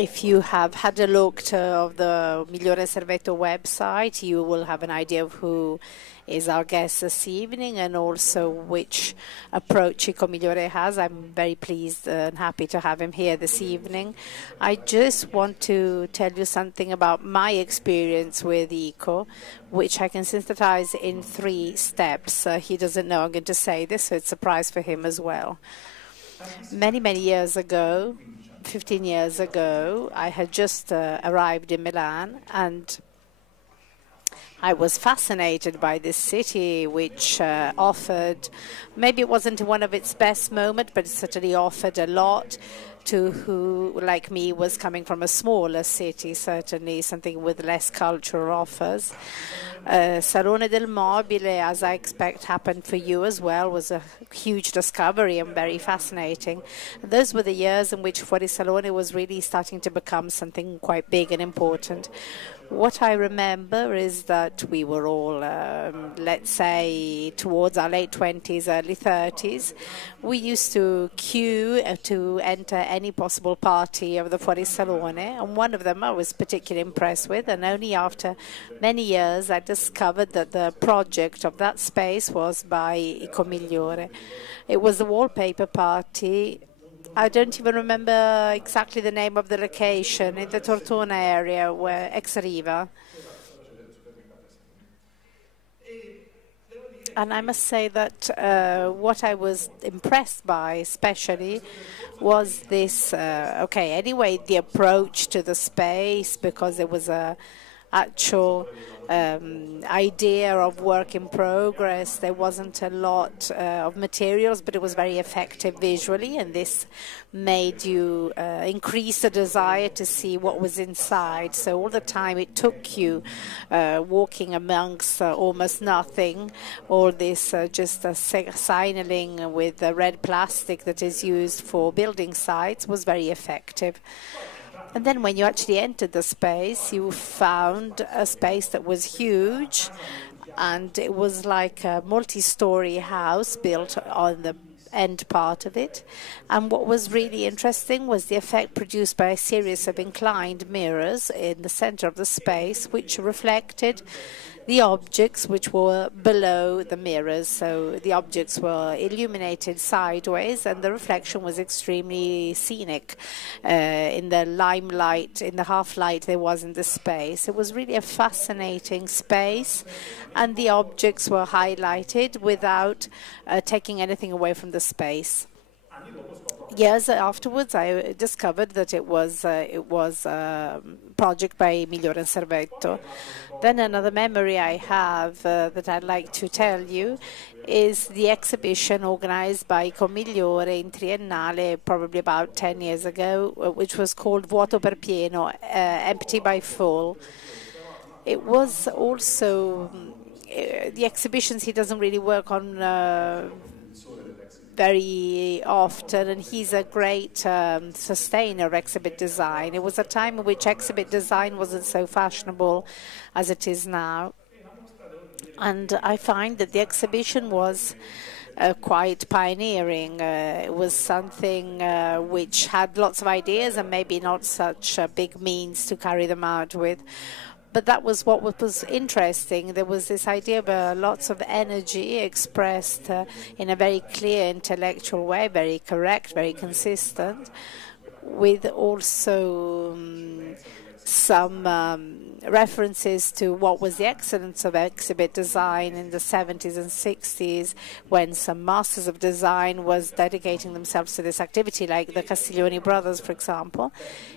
If you have had a look of the Migliore+Servetto website, you will have an idea of who is our guest this evening and also which approach Ico Migliore has. I'm very pleased and happy to have him here this evening. I just want to tell you something about my experience with Ico, which I can synthesize in 3 steps. He doesn't know I'm going to say this, so it's a surprise for him as well. Many, many years ago, 15 years ago, I had just arrived in Milan, and I was fascinated by this city, which offered, maybe it wasn't one of its best moments, but it certainly offered a lot to who, like me, was coming from a smaller city, certainly something with less cultural offers. Salone del Mobile, as I expect happened for you as well, was a huge discovery and very fascinating. And those were the years in which Fuori Salone was really starting to become something quite big and important. What I remember is that we were all, let's say, towards our late 20s, early 30s. We used to queue to enter any possible party of the Fuori Salone, and one of them I was particularly impressed with, and only after many years I discovered that the project of that space was by Ico Migliore. It was the wallpaper party. I don't even remember exactly the name of the location, in the Tortona area, where ex Riva. And I must say that what I was impressed by especially was this, anyway, the approach to the space, because it was a actual idea of work in progress. There wasn't a lot of materials, but it was very effective visually, and this made you increase the desire to see what was inside. So all the time it took you walking amongst almost nothing, all this just signaling with red plastic that is used for building sites was very effective. And then when you actually entered the space, you found a space that was huge, and it was like a multi-story house built on the end part of it. And what was really interesting was the effect produced by a series of inclined mirrors in the center of the space, which reflected the objects which were below the mirrors. So the objects were illuminated sideways, and the reflection was extremely scenic in the limelight, in the half-light there was in the space. It was really a fascinating space, and the objects were highlighted without taking anything away from the space. Years afterwards, I discovered that it was a project by Migliore+Servetto. Then another memory I have that I'd like to tell you is the exhibition organized by Ico Migliore in Triennale, probably about 10 years ago, which was called Vuoto per Pieno, Empty by Full. It was also the exhibitions he doesn't really work on very often, and he's a great sustainer of exhibit design. It was a time in which exhibit design wasn't so fashionable as it is now, and I find that the exhibition was quite pioneering. It was something which had lots of ideas and maybe not such big means to carry them out with. But that was what was interesting. There was this idea of lots of energy expressed in a very clear intellectual way, very correct, very consistent, with also some references to what was the excellence of exhibit design in the 70s and 60s, when some masters of design was dedicating themselves to this activity, like the Castiglioni brothers, for example.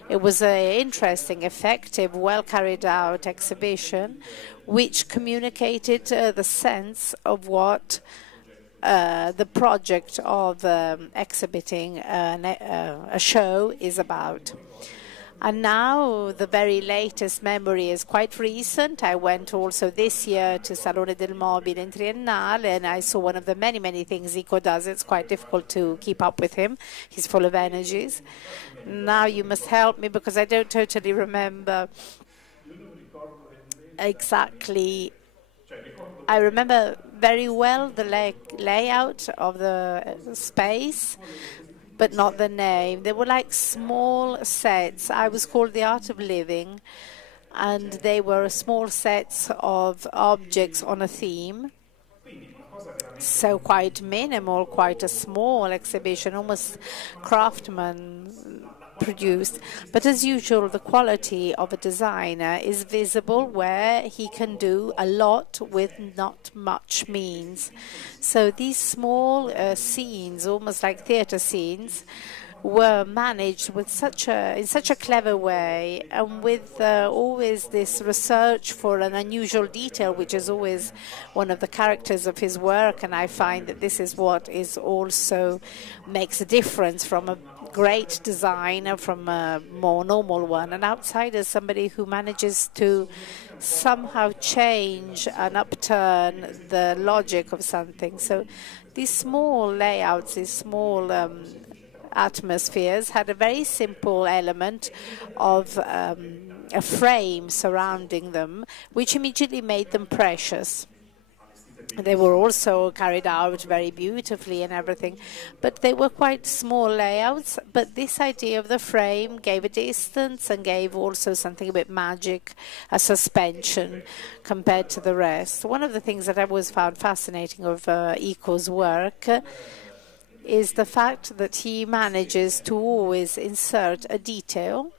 It was an interesting, effective, well carried out exhibition which communicated the sense of what the project of exhibiting a show is about. And now the very latest memory is quite recent. I went also this year to Salone del Mobile in Triennale, and I saw one of the many, many things Ico does. It's quite difficult to keep up with him. He's full of energies. Now you must help me, because I don't totally remember exactly. I remember very well the layout of the space. but not the name. They were like small sets. I was called The Art of Living, and they were small sets of objects on a theme. So quite minimal, quite a small exhibition, almost craftsman produced. But as usual, the quality of a designer is visible where he can do a lot with not much means. So these small scenes, almost like theatre scenes, were managed with in such a clever way, and with always this research for an unusual detail, which is always one of the characters of his work. And I find that this is what is also makes a difference from a great designer from a more normal one. An outsider is somebody who manages to somehow change and upturn the logic of something. So these small layouts, these small atmospheres had a very simple element of a frame surrounding them, which immediately made them precious. They were also carried out very beautifully and everything, but they were quite small layouts. But this idea of the frame gave a distance and gave also something a bit magic, a suspension compared to the rest. One of the things that I always found fascinating of Ico's work is the fact that he manages to always insert a detail,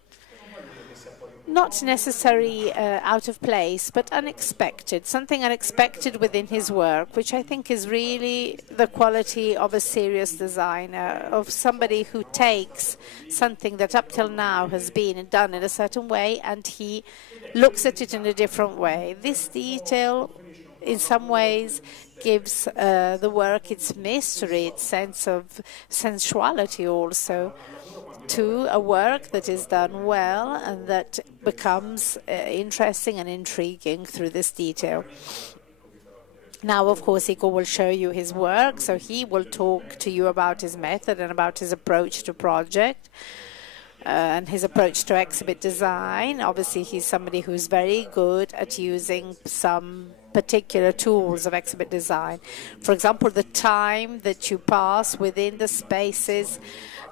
not necessarily out of place, but unexpected, something unexpected within his work, which I think is really the quality of a serious designer, of somebody who takes something that up till now has been done in a certain way and he looks at it in a different way. This detail, in some ways, gives the work its mystery, its sense of sensuality also, to a work that is done well and that becomes interesting and intriguing through this detail. Now, of course, Ico will show you his work, so he will talk to you about his method and about his approach to project and his approach to exhibit design. Obviously, he's somebody who's very good at using some particular tools of exhibit design. For example, the time that you pass within the spaces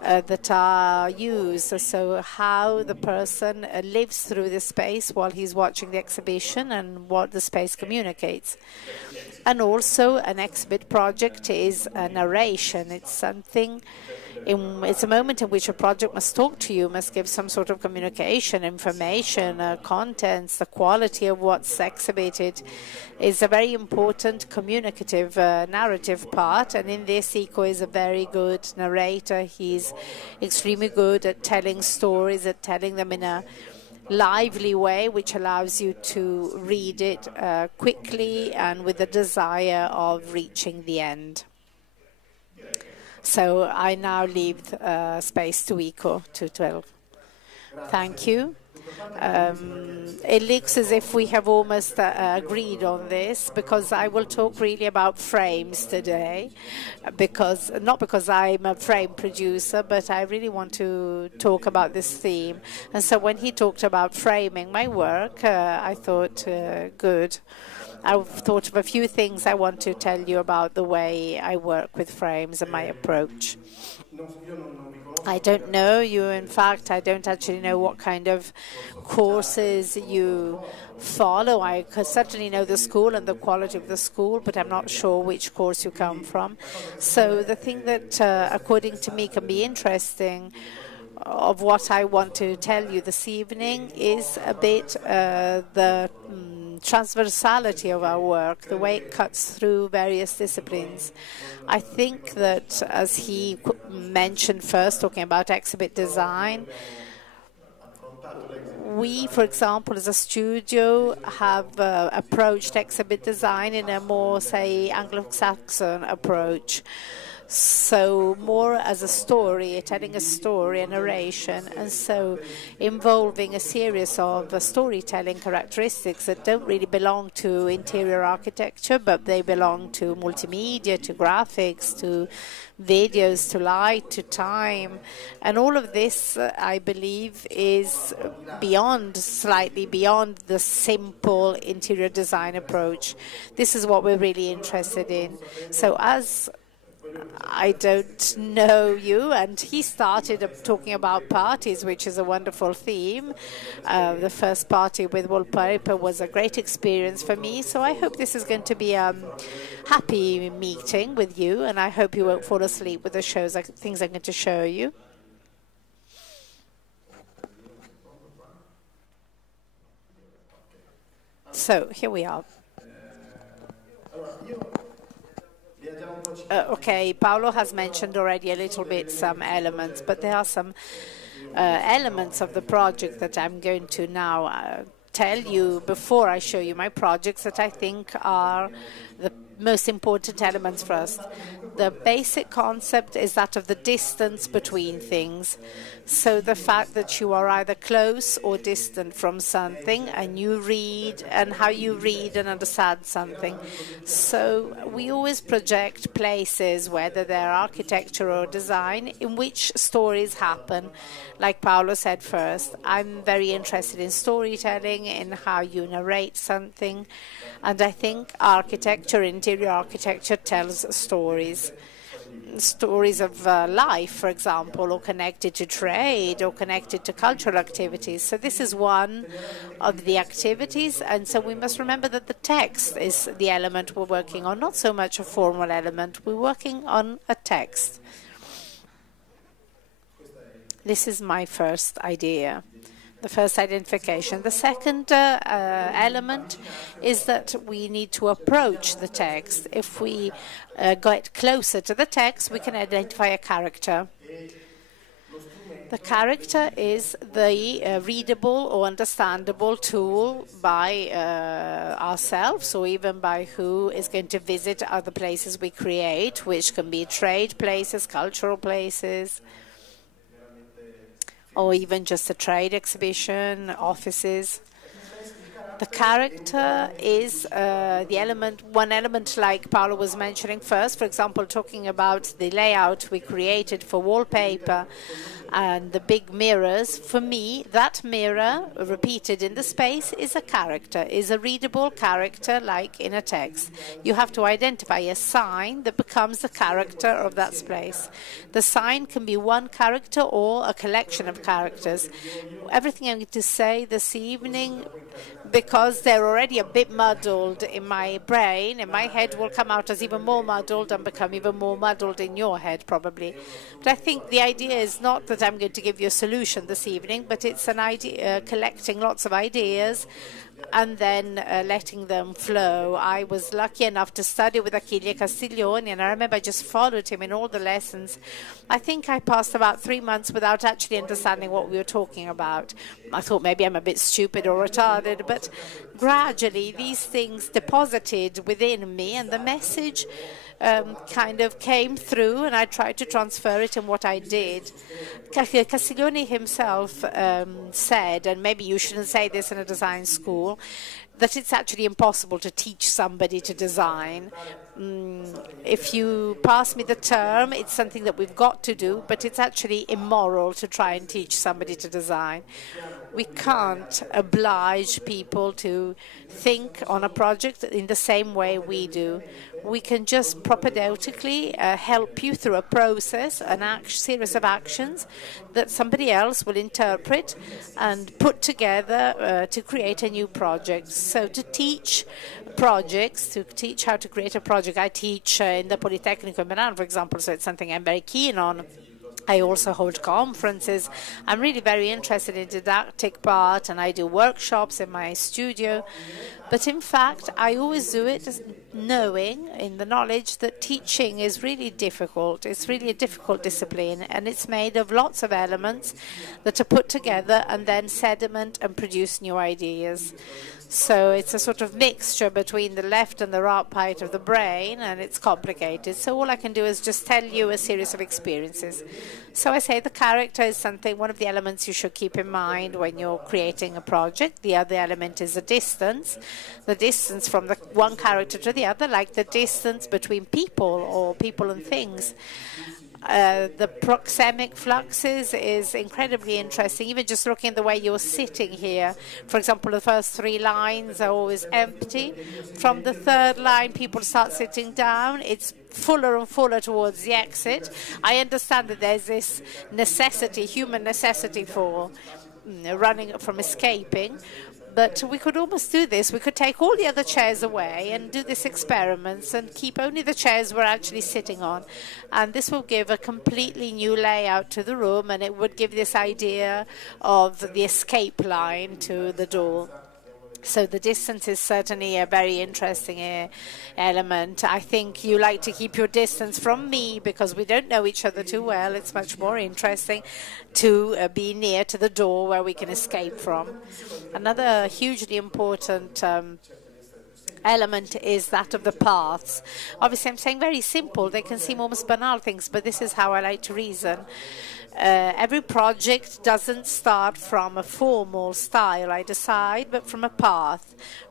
that are used, so how the person lives through the space while he's watching the exhibition and what the space communicates. And also, an exhibit project is a narration. It's something, it's a moment in which a project must talk to you, must give some sort of communication, information, contents. The quality of what's exhibited is a very important communicative narrative part, and in this Ico is a very good narrator. He's extremely good at telling stories, at telling them in a lively way, which allows you to read it quickly and with the desire of reaching the end. So I now leave space to Ico to 12. Thank you. It looks as if we have almost agreed on this, because I will talk really about frames today, not because I'm a frame producer, but I really want to talk about this theme. And so when he talked about framing my work, I thought, good. I've thought of a few things I want to tell you about the way I work with frames and my approach. I don't know you. In fact, I don't actually know what kind of courses you follow. I certainly know the school and the quality of the school, but I'm not sure which course you come from. So the thing that, according to me, can be interesting of what I want to tell you this evening is a bit the transversality of our work, the way it cuts through various disciplines. I think that, as he mentioned first, talking about exhibit design, we, for example, as a studio, have approached exhibit design in a more, say, Anglo-Saxon approach. So more as a story, telling a story, a narration, and so involving a series of storytelling characteristics that don't really belong to interior architecture, but they belong to multimedia, to graphics, to videos, to light, to time. And all of this, I believe, is slightly beyond the simple interior design approach. This is what we're really interested in. So as I don't know you. And he started talking about parties, which is a wonderful theme. The first party with wallpaper was a great experience for me. So I hope this is going to be a happy meeting with you. And I hope you won't fall asleep with the things I'm going to show you. So here we are. Okay, Paolo has mentioned already a little bit some elements, but there are some elements of the project that I'm going to now tell you before I show you my projects that I think are the most important elements for us. The basic concept is that of the distance between things. So the fact that you are either close or distant from something, and you read, and how you read and understand something. So we always project places, whether they're architecture or design, in which stories happen. Like Paolo said first, I'm very interested in storytelling, in how you narrate something. And I think architecture, interior architecture, tells stories. Stories of life, for example, or connected to trade, or connected to cultural activities. So this is one of the activities, and so we must remember that the text is the element we're working on, not so much a formal element. We're working on a text. This is my first idea. The first identification. The second element is that we need to approach the text. If we get closer to the text, we can identify a character. The character is the readable or understandable tool by ourselves, or even by who is going to visit other places we create, which can be trade places, cultural places, or even just a trade exhibition, offices. The character is the element, one element like Paolo was mentioning first, for example, talking about the layout we created for wallpaper and the big mirrors. For me, that mirror repeated in the space is a character, is a readable character like in a text. You have to identify a sign that becomes the character of that space. The sign can be one character or a collection of characters. Everything I'm going to say this evening, because they're already a bit muddled in my brain, and my head will come out as even more muddled and become even more muddled in your head probably. But I think the idea is not that I'm going to give you a solution this evening, but it's an idea, collecting lots of ideas and then letting them flow. I was lucky enough to study with Achille Castiglioni, and I remember I just followed him in all the lessons. I think I passed about 3 months without actually understanding what we were talking about. I thought maybe I'm a bit stupid or retarded, but gradually these things deposited within me, and the message kind of came through, and I tried to transfer it in what I did. Castiglioni himself said, and maybe you shouldn't say this in a design school, that it's actually impossible to teach somebody to design. If you pass me the term, it's something that we've got to do, but it's actually immoral to try and teach somebody to design. We can't oblige people to think on a project in the same way we do. We can just propedeutically help you through a process, a series of actions that somebody else will interpret and put together to create a new project. So to teach projects, to teach how to create a project, I teach in the Politecnico in Milan, for example, so it's something I'm very keen on. I also hold conferences. I'm really very interested in the didactic part, and I do workshops in my studio. But in fact, I always do it knowing, in the knowledge, that teaching is really difficult. It's really a difficult discipline, and it's made of lots of elements that are put together and then sediment and produce new ideas. So it's a sort of mixture between the left and the right part of the brain, and it's complicated. So all I can do is just tell you a series of experiences. So I say the character is something, one of the elements you should keep in mind when you're creating a project. The other element is the distance from the one character to the other, like the distance between people or people and things. The proxemic fluxes is incredibly interesting, even just looking at the way you're sitting here. For example, the first 3 lines are always empty. From the 3rd line, people start sitting down. It's fuller and fuller towards the exit. I understand that there's this necessity, human necessity for running from escaping. But we could almost do this. We could take all the other chairs away and do this experiments and keep only the chairs we're actually sitting on. And this will give a completely new layout to the room, and it would give this idea of the escape line to the door. So the distance is certainly a very interesting element. I think you like to keep your distance from me because we don't know each other too well. It's much more interesting to be near to the door where we can escape from. Another hugely important element is that of the paths. Obviously, I'm saying very simple. They can seem almost banal things, but this is how I like to reason. Every project doesn't start from a formal style I decide, but from a path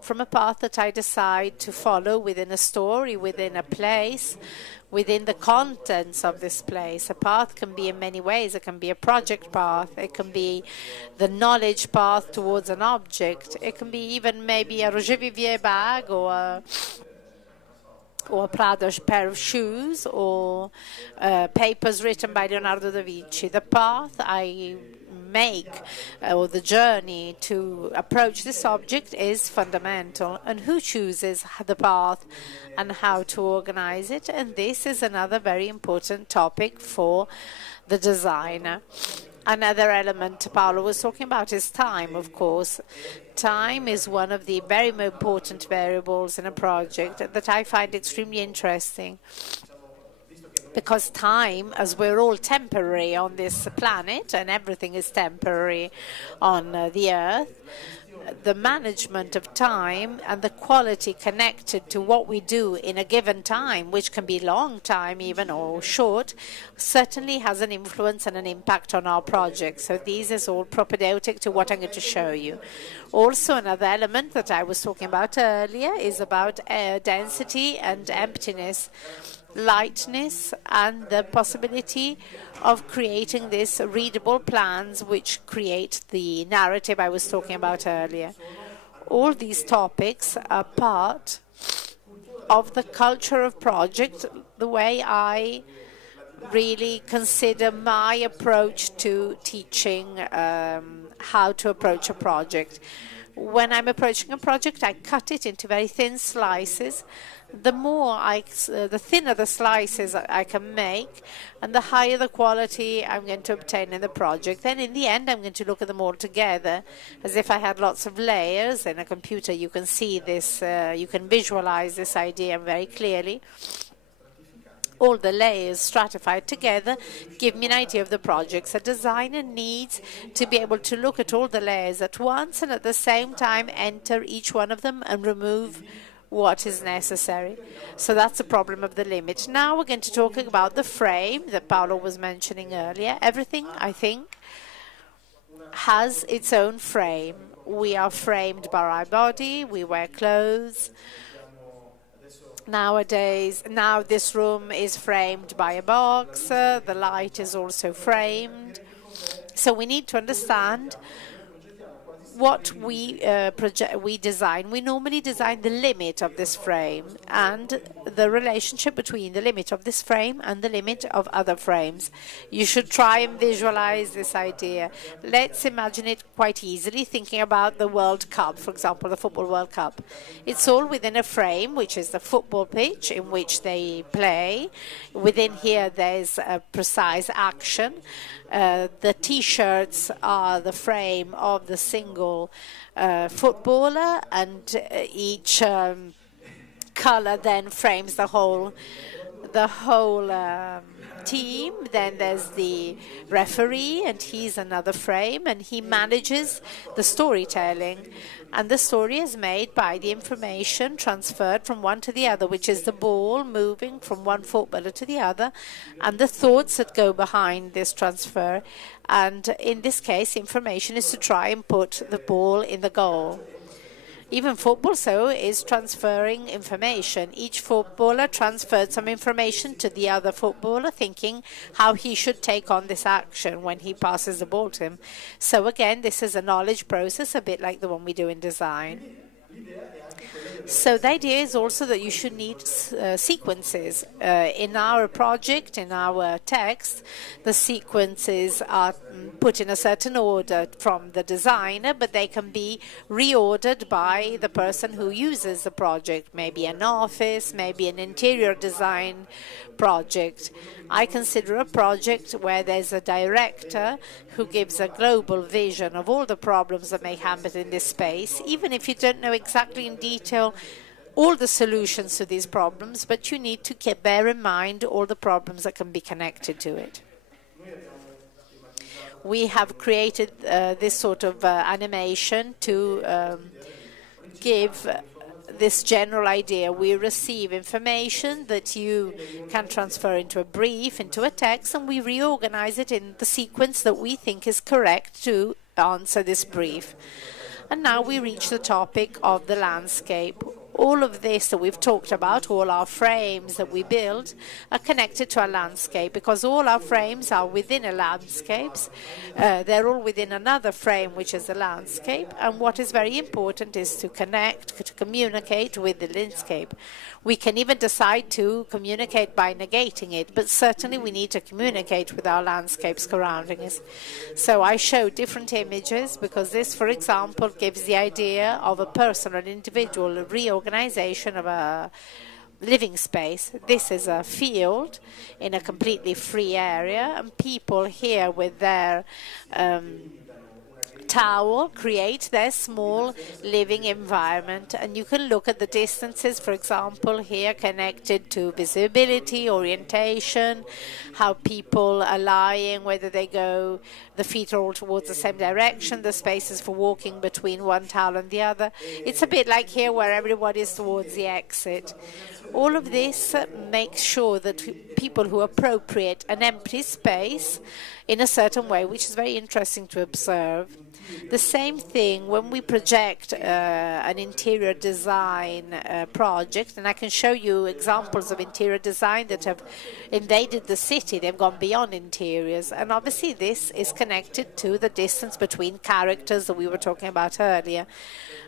that I decide to follow within a story, within a place, within the contents of this place. A path can be in many ways. It can be a project path. It can be the knowledge path towards an object. It can be even maybe a Roger Vivier bag or a Prada pair of shoes, or papers written by Leonardo da Vinci. The path I make, or the journey to approach this object, is fundamental. And who chooses the path and how to organize it? And this is another very important topic for the designer. Another element Paolo was talking about is time, of course. Time is one of the very important variables in a project that I find extremely interesting, because time, as we're all temporary on this planet, and everything is temporary on the Earth, the management of time and the quality connected to what we do in a given time, which can be long time even or short, certainly has an influence and an impact on our project. So this is all propedeutic to what I'm going to show you. Also, another element that I was talking about earlier is about density and emptiness, lightness, and the possibility of creating these readable plans which create the narrative I was talking about earlier. All these topics are part of the culture of project, the way I really consider my approach to teaching how to approach a project. When I'm approaching a project, I cut it into very thin slices. The thinner the slices I can make, and the higher the quality I'm going to obtain in the project. Then in the end, I'm going to look at them all together as if I had lots of layers. In a computer, you can see this, you can visualize this idea very clearly. All the layers stratified together give me an idea of the projects. A designer needs to be able to look at all the layers at once and at the same time enter each one of them and remove what is necessary. So that's the problem of the limit. Now we're going to talk about the frame that Paolo was mentioning earlier. Everything, I think, has its own frame. We are framed by our body, we wear clothes. Nowadays, now this room is framed by a box, the light is also framed. So we need to understand what we design. We normally design the limit of this frame and the relationship between the limit of this frame and the limit of other frames. You should try and visualize this idea. Let's imagine it quite easily, thinking about the World Cup, for example, the Football World Cup. It's all within a frame, which is the football pitch in which they play. Within here, there's a precise action. The T-shirts are the frame of the single footballer, and each color then frames the whole team. Then there's the referee, and he's another frame, and he manages the storytelling. And the story is made by the information transferred from one to the other, which is the ball moving from one footballer to the other, and the thoughts that go behind this transfer. And in this case, information is to try and put the ball in the goal. Even football, so, is transferring information. Each footballer transferred some information to the other footballer, thinking how he should take on this action when he passes the ball to him. So again, this is a knowledge process, a bit like the one we do in design. So the idea is also that you should need sequences. In our project, in our text, the sequences are put in a certain order from the designer, but they can be reordered by the person who uses the project, maybe an office, maybe an interior design project. I consider a project where there's a director who gives a global vision of all the problems that may happen in this space, even if you don't know exactly in detail all the solutions to these problems, but you need to bear in mind all the problems that can be connected to it. We have created this sort of animation to give this general idea. We receive information that you can transfer into a brief, into a text, and we reorganize it in the sequence that we think is correct to answer this brief. And now we reach the topic of the landscape. All of this that we've talked about, all our frames that we build, are connected to our landscape, because all our frames are within a landscape. They're all within another frame, which is a landscape. And what is very important is to connect, to communicate with the landscape. We can even decide to communicate by negating it, but certainly we need to communicate with our landscape surrounding us. So I show different images because this, for example, gives the idea of a person, an individual, a reorganization of a living space. This is a field in a completely free area, and people here with their towel create their small living environment. And you can look at the distances, for example, here connected to visibility, orientation, how people are lying, whether they go, the feet are all towards the same direction, the spaces for walking between one towel and the other. It's a bit like here where everybody is towards the exit. All of this makes sure that people who appropriate an empty space in a certain way, which is very interesting to observe. The same thing when we project an interior design project, and I can show you examples of interior design that have invaded the city. They've gone beyond interiors, and obviously this is connected to the distance between characters that we were talking about earlier,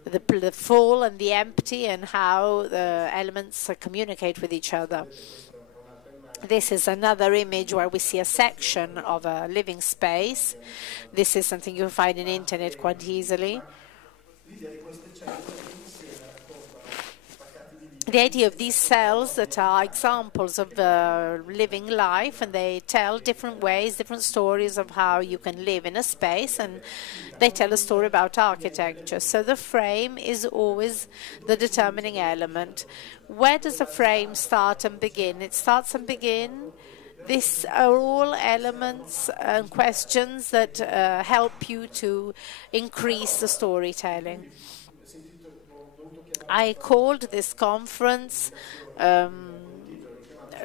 the full and the empty, and how the elements communicate with each other. This is another image where we see a section of a living space. This is something you find on the internet quite easily. The idea of these cells that are examples of living life, and they tell different ways, different stories of how you can live in a space, and they tell a story about architecture. So the frame is always the determining element. Where does the frame start and begin? It starts and begins. These are all elements and questions that help you to increase the storytelling. I called this conference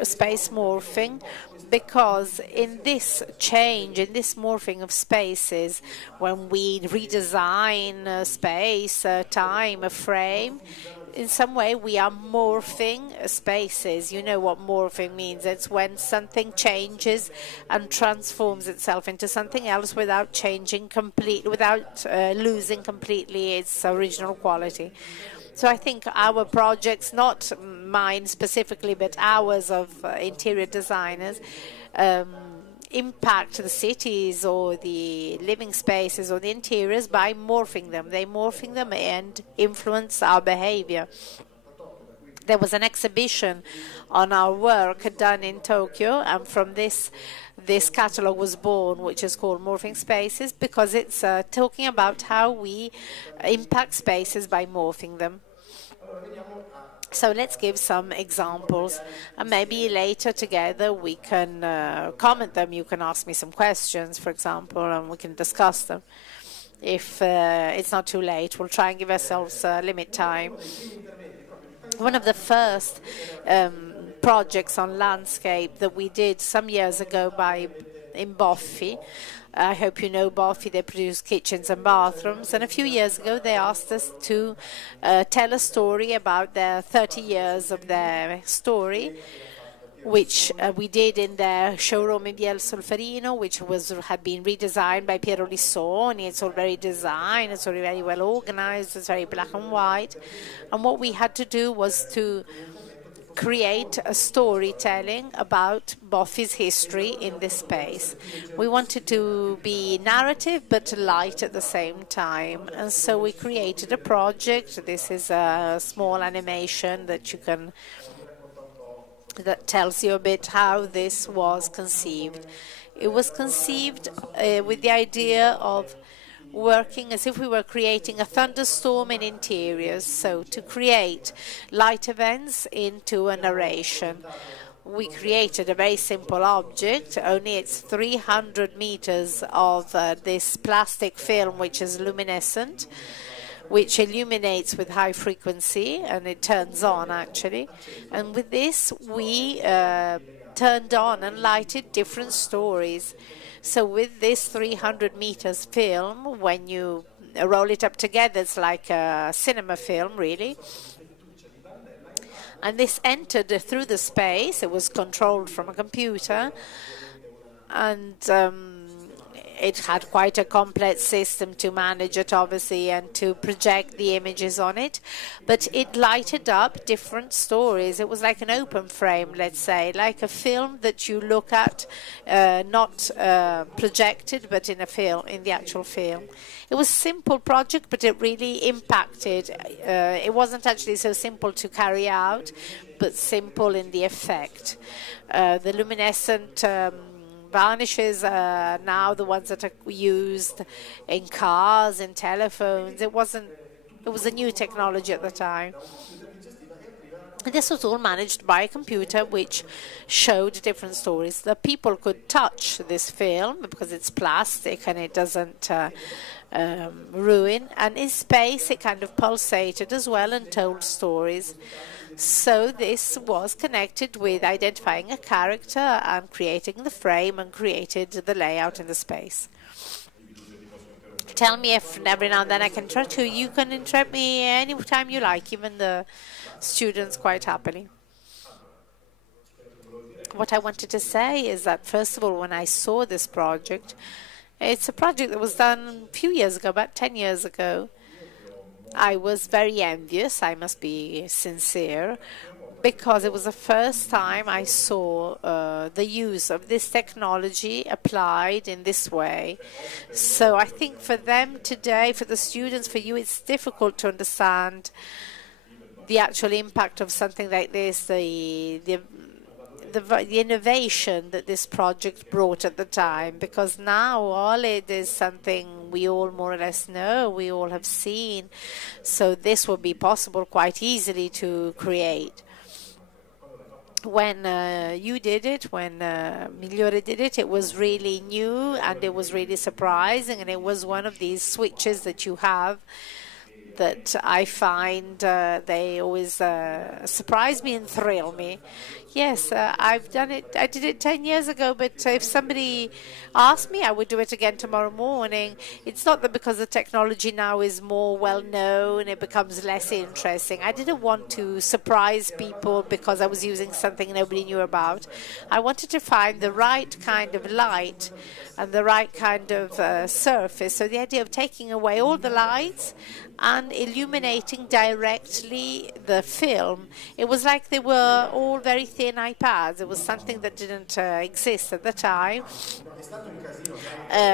space morphing because in this change, in this morphing of spaces, when we redesign a space, a time, a frame, in some way we are morphing spaces. You know what morphing means. It's when something changes and transforms itself into something else without changing completely, without losing completely its original quality. So I think our projects, not mine specifically, but ours of interior designers, impact the cities or the living spaces or the interiors by morphing them. They morphing them and influence our behavior. There was an exhibition on our work done in Tokyo, and from this catalogue was born, which is called Morphing Spaces, because it's talking about how we impact spaces by morphing them. So let's give some examples, and maybe later together we can comment them. You can ask me some questions, for example, and we can discuss them. If it's not too late, we'll try and give ourselves limit time. One of the first projects on landscape that we did some years ago in Boffi I hope you know Boffi, they produce kitchens and bathrooms. And a few years ago, they asked us to tell a story about their 30 years of their story, which we did in their showroom in Via Solferino, which had been redesigned by Piero Lissoni. It's all very designed, it's all very well organized, it's very black and white. And what we had to do was to create a storytelling about Boffi's history in this space. We wanted to be narrative but light at the same time, and so we created a project. This is a small animation that tells you a bit how this was conceived. It was conceived with the idea of working as if we were creating a thunderstorm in interiors, so to create light events into a narration. We created a very simple object, only it's 300 meters of this plastic film which is luminescent, which illuminates with high frequency, and it turns on actually. And with this we turned on and lighted different stories. So with this 300 meters film, when you roll it up together, it's like a cinema film, really. And this entered through the space. It was controlled from a computer, and it had quite a complex system to manage it, obviously, and to project the images on it. But it lighted up different stories. It was like an open frame, let's say, like a film that you look at, not projected, but in a film, in the actual film. It was a simple project, but it really impacted. It wasn't actually so simple to carry out, but simple in the effect. The luminescent varnishes now the ones that are used in cars and telephones. It was a new technology at the time. And this was all managed by a computer which showed different stories. The people could touch this film because it's plastic and it doesn't ruin. And in space it kind of pulsated as well and told stories. So this was connected with identifying a character and creating the frame and created the layout in the space. Tell me if every now and then I can interrupt you. You can interrupt me anytime you like, even the students quite happily. What I wanted to say is that, first of all, when I saw this project, it's a project that was done a few years ago, about 10 years ago. I was very envious, I must be sincere, because it was the first time I saw the use of this technology applied in this way. So I think for them today, for the students, for you, it's difficult to understand the actual impact of something like this, the innovation that this project brought at the time, because now all it is something we all more or less know, we all have seen. So this will be possible quite easily to create. When you did it, when Migliore did it, it was really new and it was really surprising, and it was one of these switches that you have that I find they always surprise me and thrill me. Yes, I've done it. I did it 10 years ago, but if somebody asked me, I would do it again tomorrow morning. It's not that because the technology now is more well known, it becomes less interesting. I didn't want to surprise people because I was using something nobody knew about. I wanted to find the right kind of light and the right kind of surface. So the idea of taking away all the lights and illuminating directly the film. It was like they were all very thin iPads. It was something that didn't exist at the time.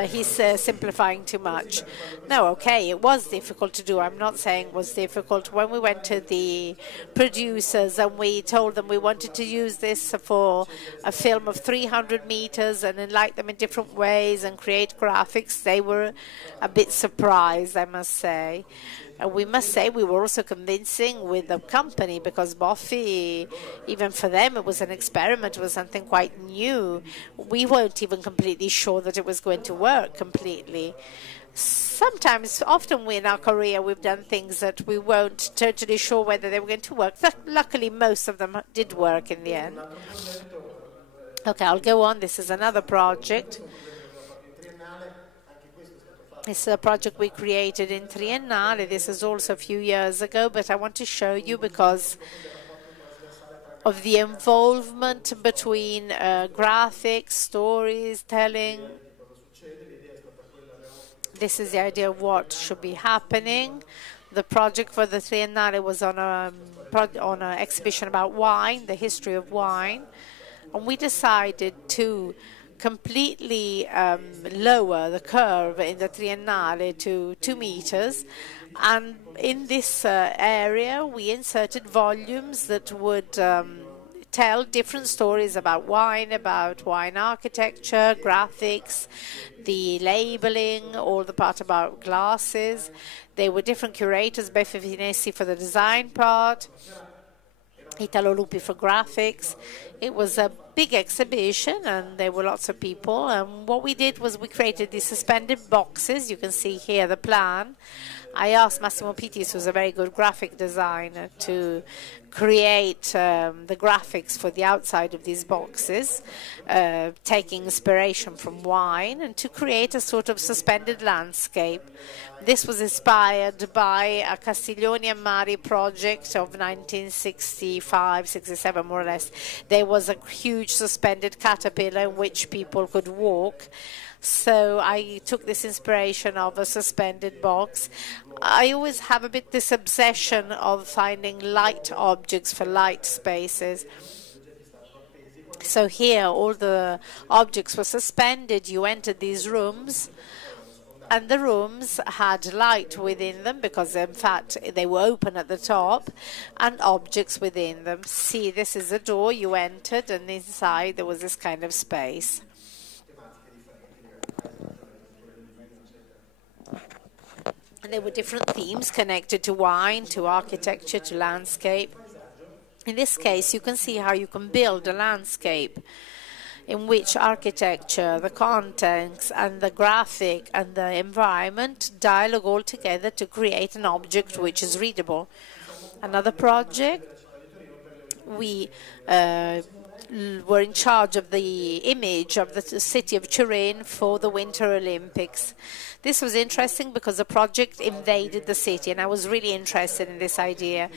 He's simplifying too much. No, okay, it was difficult to do. I'm not saying it was difficult. When we went to the producers and we told them we wanted to use this for a film of 300 meters and enlighten them in different ways and create graphics, they were a bit surprised, I must say. And we must say we were also convincing with the company, because Boffi, even for them, it was an experiment, it was something quite new. We weren't even completely sure that it was going to work completely. Sometimes, often in our career, we've done things that we weren't totally sure whether they were going to work. Luckily, most of them did work in the end. Okay, I'll go on. This is another project. This is a project we created in Triennale. This is also a few years ago, but I want to show you because of the involvement between graphics, stories, telling. This is the idea of what should be happening. The project for the Triennale was on an exhibition about wine, the history of wine, and we decided to completely lower the curve in the Triennale to 2 meters, and in this area we inserted volumes that would tell different stories about wine architecture, graphics, the labeling, all the part about glasses. There were different curators, Beffe Finessi for the design part, Italo Lupi for graphics. It was a big exhibition and there were lots of people. And what we did was we created these suspended boxes. You can see here the plan. I asked Massimo Pittis, who's a very good graphic designer, to create the graphics for the outside of these boxes, taking inspiration from wine, and to create a sort of suspended landscape. This was inspired by a Castiglioni and Mari project of 1965-67, more or less. There was a huge suspended caterpillar in which people could walk. So I took this inspiration of a suspended box. I always have a bit this obsession of finding light objects for light spaces. So here all the objects were suspended. You entered these rooms, and the rooms had light within them because in fact they were open at the top, and objects within them. See, this is a door you entered, and inside there was this kind of space. And there were different themes connected to wine, to architecture, to landscape. In this case, you can see how you can build a landscape in which architecture, the contents, and the graphic and the environment dialogue all together to create an object which is readable. Another project, we were in charge of the image of the city of Turin for the Winter Olympics. This was interesting because the project invaded the city, and I was really interested in this idea.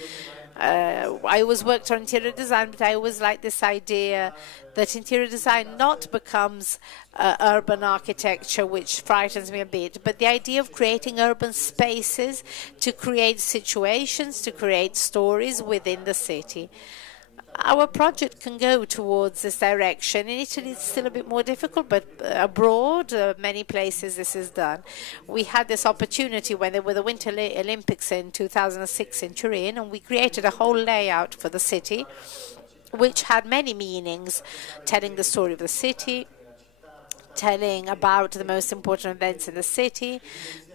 I always worked on interior design, but I always liked this idea that interior design not becomes urban architecture, which frightens me a bit, but the idea of creating urban spaces to create situations, to create stories within the city. Our project can go towards this direction. In Italy, it's still a bit more difficult, but abroad, many places this is done. We had this opportunity when there were the Winter Olympics in 2006 in Turin, and we created a whole layout for the city, which had many meanings, telling the story of the city, telling about the most important events in the city,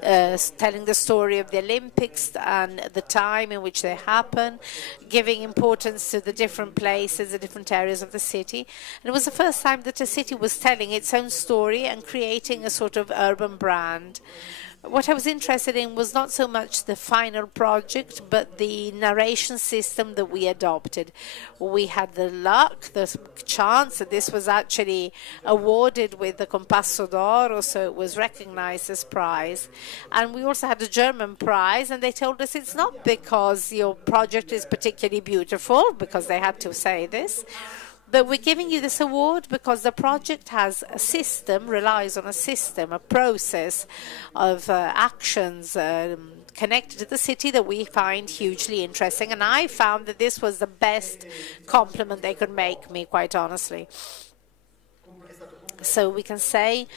telling the story of the Olympics and the time in which they happen, giving importance to the different places, the different areas of the city. And it was the first time that a city was telling its own story and creating a sort of urban brand. What I was interested in was not so much the final project, but the narration system that we adopted. We had the luck, the chance that this was actually awarded with the Compasso d'Oro, so it was recognized as prize. And we also had a German prize, and they told us it's not because your project is particularly beautiful, because they had to say this, but we're giving you this award because the project has a system, relies on a system, a process of actions connected to the city that we find hugely interesting. And I found that this was the best compliment they could make me, quite honestly. So we can say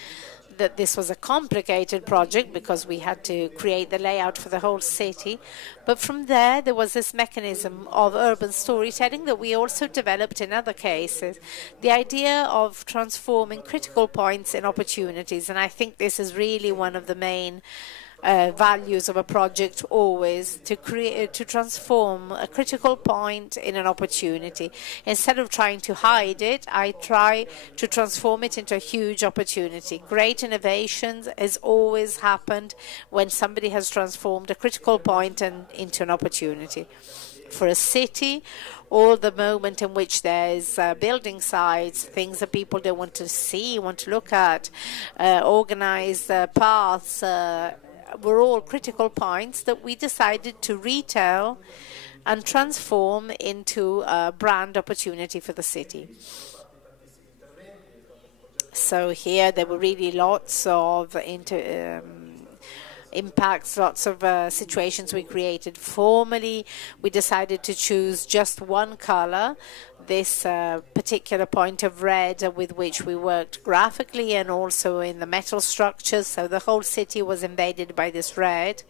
that this was a complicated project because we had to create the layout for the whole city. But from there was this mechanism of urban storytelling that we also developed in other cases. The idea of transforming critical points in opportunities. And I think this is really one of the main values of a project, always to transform a critical point in an opportunity. Instead of trying to hide it, I try to transform it into a huge opportunity. Great innovations has always happened when somebody has transformed a critical point into an opportunity. for a city, or the moment in which there's building sites, things that people don't want to see, want to look at, organized paths, were all critical points that we decided to retell and transform into a brand opportunity for the city. So here there were really lots of impacts, lots of situations we created. Formally, we decided to choose just one color, this particular point of red with which we worked graphically and also in the metal structures. So the whole city was invaded by this red,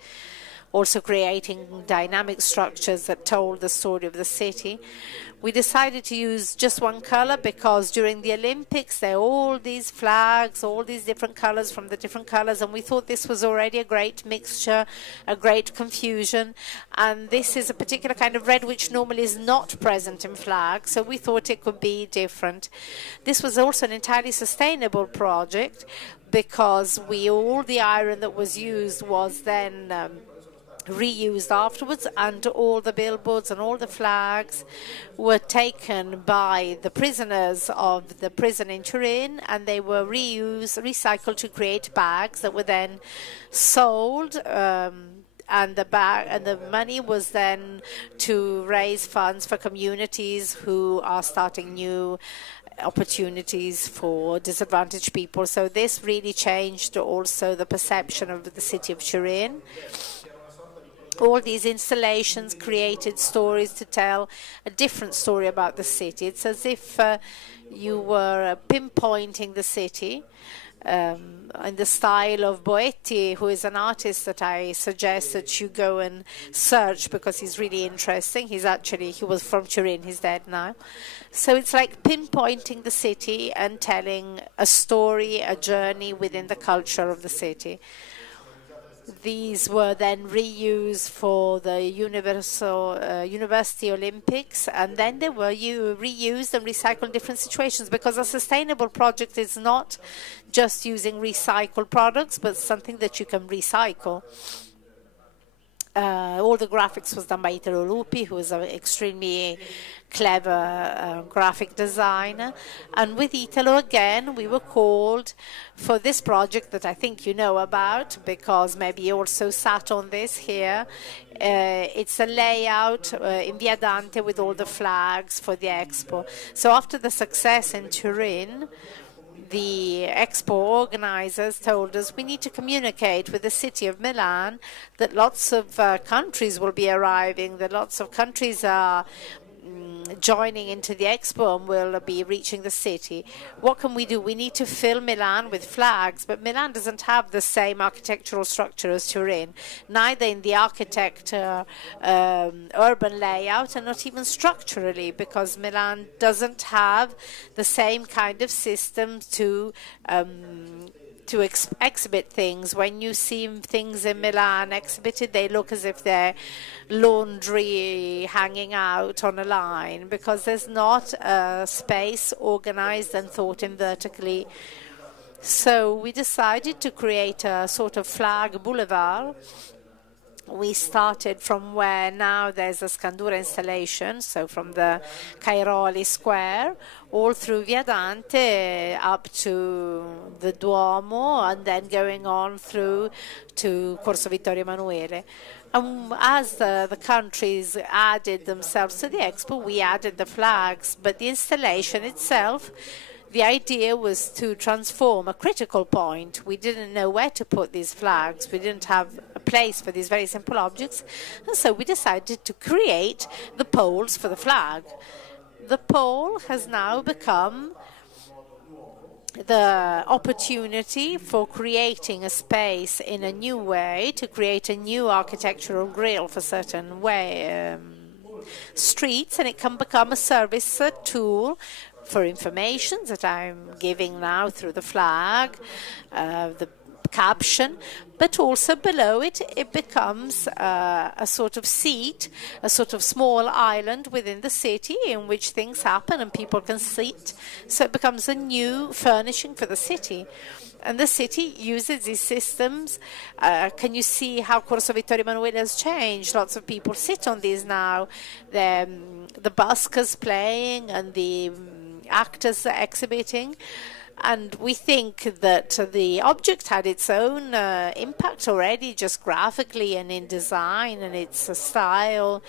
also creating dynamic structures that told the story of the city. We decided to use just one color because during the Olympics there are all these flags, all these different colors from the different colors, and we thought this was already a great mixture, a great confusion, and this is a particular kind of red which normally is not present in flags, so we thought it could be different. This was also an entirely sustainable project because all the iron that was used was then reused afterwards, and all the billboards and all the flags were taken by the prisoners of the prison in Turin, and they were recycled to create bags that were then sold, and the money was then to raise funds for communities who are starting new opportunities for disadvantaged people. So this really changed also the perception of the city of Turin. All these installations created stories to tell a different story about the city. It's as if you were pinpointing the city in the style of Boetti, who is an artist that I suggest that you go and search because he's really interesting. He was from Turin, he's dead now. So it's like pinpointing the city and telling a story, a journey within the culture of the city. These were then reused for the University Olympics, and then they were reused and recycled in different situations, because a sustainable project is not just using recycled products, but something that you can recycle. All the graphics was done by Italo Lupi, who is an extremely clever graphic designer. And with Italo, again, we were called for this project that I think you know about, because maybe you also sat on this here. It's a layout in Via Dante with all the flags for the Expo. So after the success in Turin, the Expo organizers told us we need to communicate with the city of Milan that lots of countries will be arriving, that lots of countries are joining into the Expo and will be reaching the city. What can we do? We need to fill Milan with flags, but Milan doesn't have the same architectural structure as Turin, neither in the architecture, urban layout, and not even structurally, because Milan doesn't have the same kind of system to exhibit things. When you see things in Milan exhibited, they look as if they're laundry hanging out on a line, because there's not a space organized and thought in vertically. So we decided to create a sort of flag boulevard. We started from where now there's a Scandura installation, so from the Cairoli Square, all through Via Dante up to the Duomo, and then going on through to Corso Vittorio Emanuele. As the countries added themselves to the Expo, we added the flags, but the installation itself, the idea was to transform a critical point. We didn't know where to put these flags. We didn't have a place for these very simple objects. And so we decided to create the poles for the flag. The pole has now become the opportunity for creating a space in a new way, to create a new architectural grille for certain streets, and it can become a service tool for information that I'm giving now through the flag, the caption, but also below it, it becomes a sort of seat, a sort of small island within the city in which things happen and people can sit. So it becomes a new furnishing for the city. And the city uses these systems. Can you see how Corso Vittorio Emanuele has changed? Lots of people sit on these now. The buskers playing and the actors exhibiting. And we think that the object had its own impact already, just graphically and in design and its style.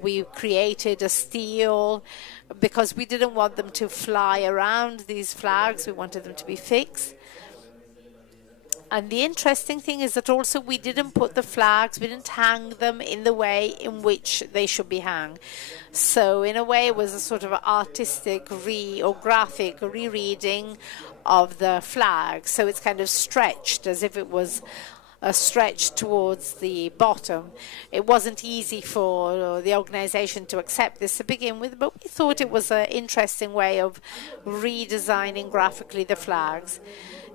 We created a steel because we didn't want them to fly around, these flags. We wanted them to be fixed. And the interesting thing is that also we didn't put the flags, we didn't hang them in the way in which they should be hung. So in a way it was a sort of artistic or graphic rereading of the flag. So it's kind of stretched as if it was a stretch towards the bottom. It wasn't easy for the organization to accept this to begin with, but we thought it was an interesting way of redesigning graphically the flags.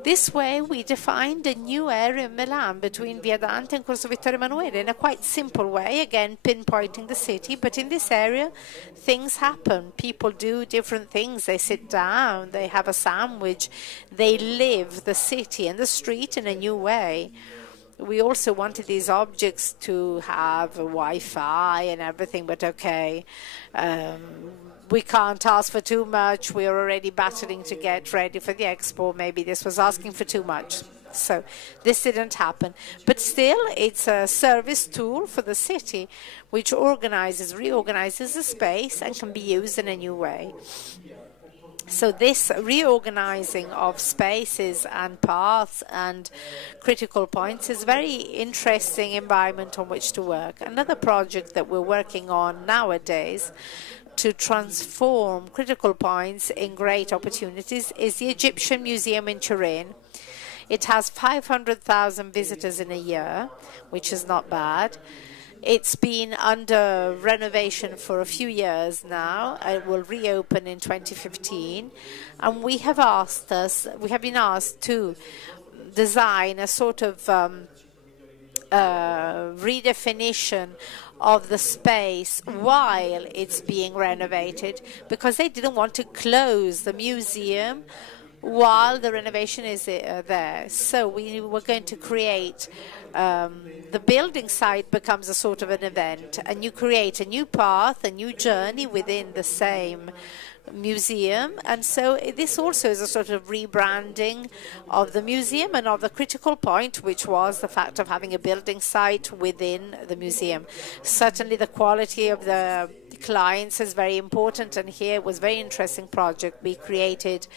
This way, we defined a new area in Milan between Via Dante and Corso Vittorio Emanuele in a quite simple way, again pinpointing the city. But in this area, things happen. People do different things. They sit down, they have a sandwich, they live the city and the street in a new way. We also wanted these objects to have Wi-Fi and everything, but okay. We can't ask for too much. We are already battling to get ready for the expo. Maybe this was asking for too much. So this didn't happen. But still, it's a service tool for the city, which reorganizes the space and can be used in a new way. So this reorganizing of spaces and paths and critical points is a very interesting environment on which to work. Another project that we're working on nowadays to transform critical points in great opportunities is the Egyptian Museum in Turin. It has 500,000 visitors in a year, which is not bad. It's been under renovation for a few years now. It will reopen in 2015. And we have been asked to design a sort of redefinition of the space while it's being renovated, because they didn't want to close the museum while the renovation is there. So we were going to create the building site becomes a sort of an event, and you create a new path, a new journey within the same museum. And so this also is a sort of rebranding of the museum and of the critical point, which was the fact of having a building site within the museum. Certainly the quality of the clients is very important, and here it was a very interesting project. We created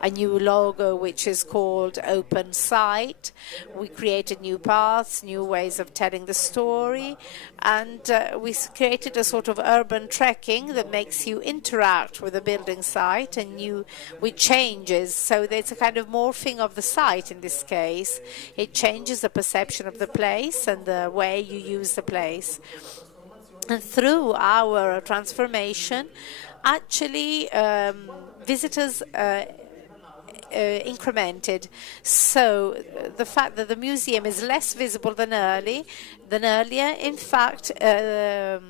a new logo which is called Open Site. We created new paths, new ways of telling the story, and we created a sort of urban trekking that makes you interact with the building site and with changes. So there's a kind of morphing of the site in this case. It changes the perception of the place and the way you use the place. And through our transformation, actually visitors incremented. So the fact that the museum is less visible than earlier, in fact, the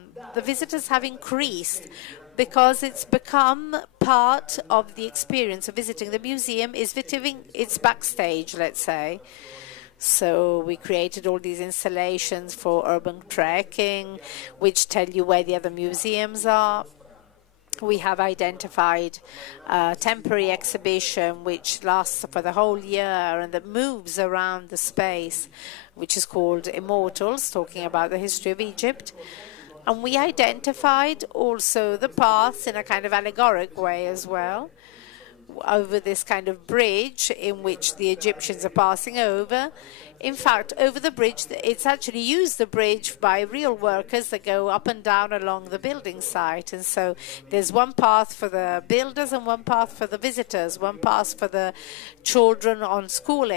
visitors have increased, because it's become part of the experience of visiting the museum. It's backstage, let's say. So we created all these installations for urban trekking, which tell you where the other museums are. We have identified a temporary exhibition which lasts for the whole year and that moves around the space, which is called Immortals, talking about the history of Egypt. And we identified also the paths in a kind of allegoric way as well, over this kind of bridge in which the Egyptians are passing over. In fact, over the bridge, it's actually used, the bridge, by real workers that go up and down along the building site. And so there's one path for the builders and one path for the visitors, one path for the children on school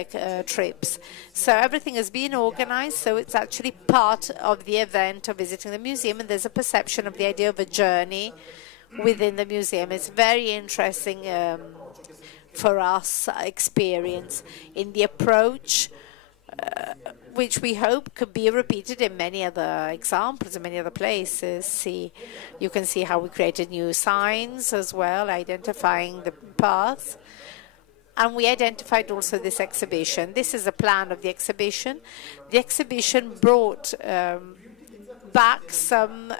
trips. So everything has been organized, so it's actually part of the event of visiting the museum, and there's a perception of the idea of a journey within the museum. It's very interesting for us experience in the approach, which we hope could be repeated in many other examples in many other places. You can see how we created new signs as well, identifying the paths. And we identified also this exhibition. This is a plan of the exhibition. The exhibition brought back some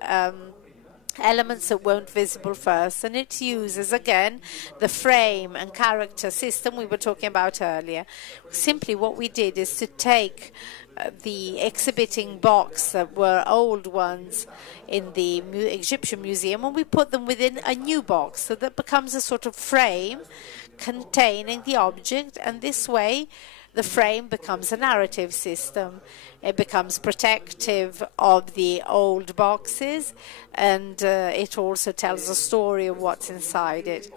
elements that weren't visible first, and it uses again the frame and character system we were talking about earlier. Simply what we did is to take the exhibiting box that were old ones in the Egyptian museum, and we put them within a new box, so that becomes a sort of frame containing the object, and this way the frame becomes a narrative system. It becomes protective of the old boxes, and it also tells a story of what's inside it.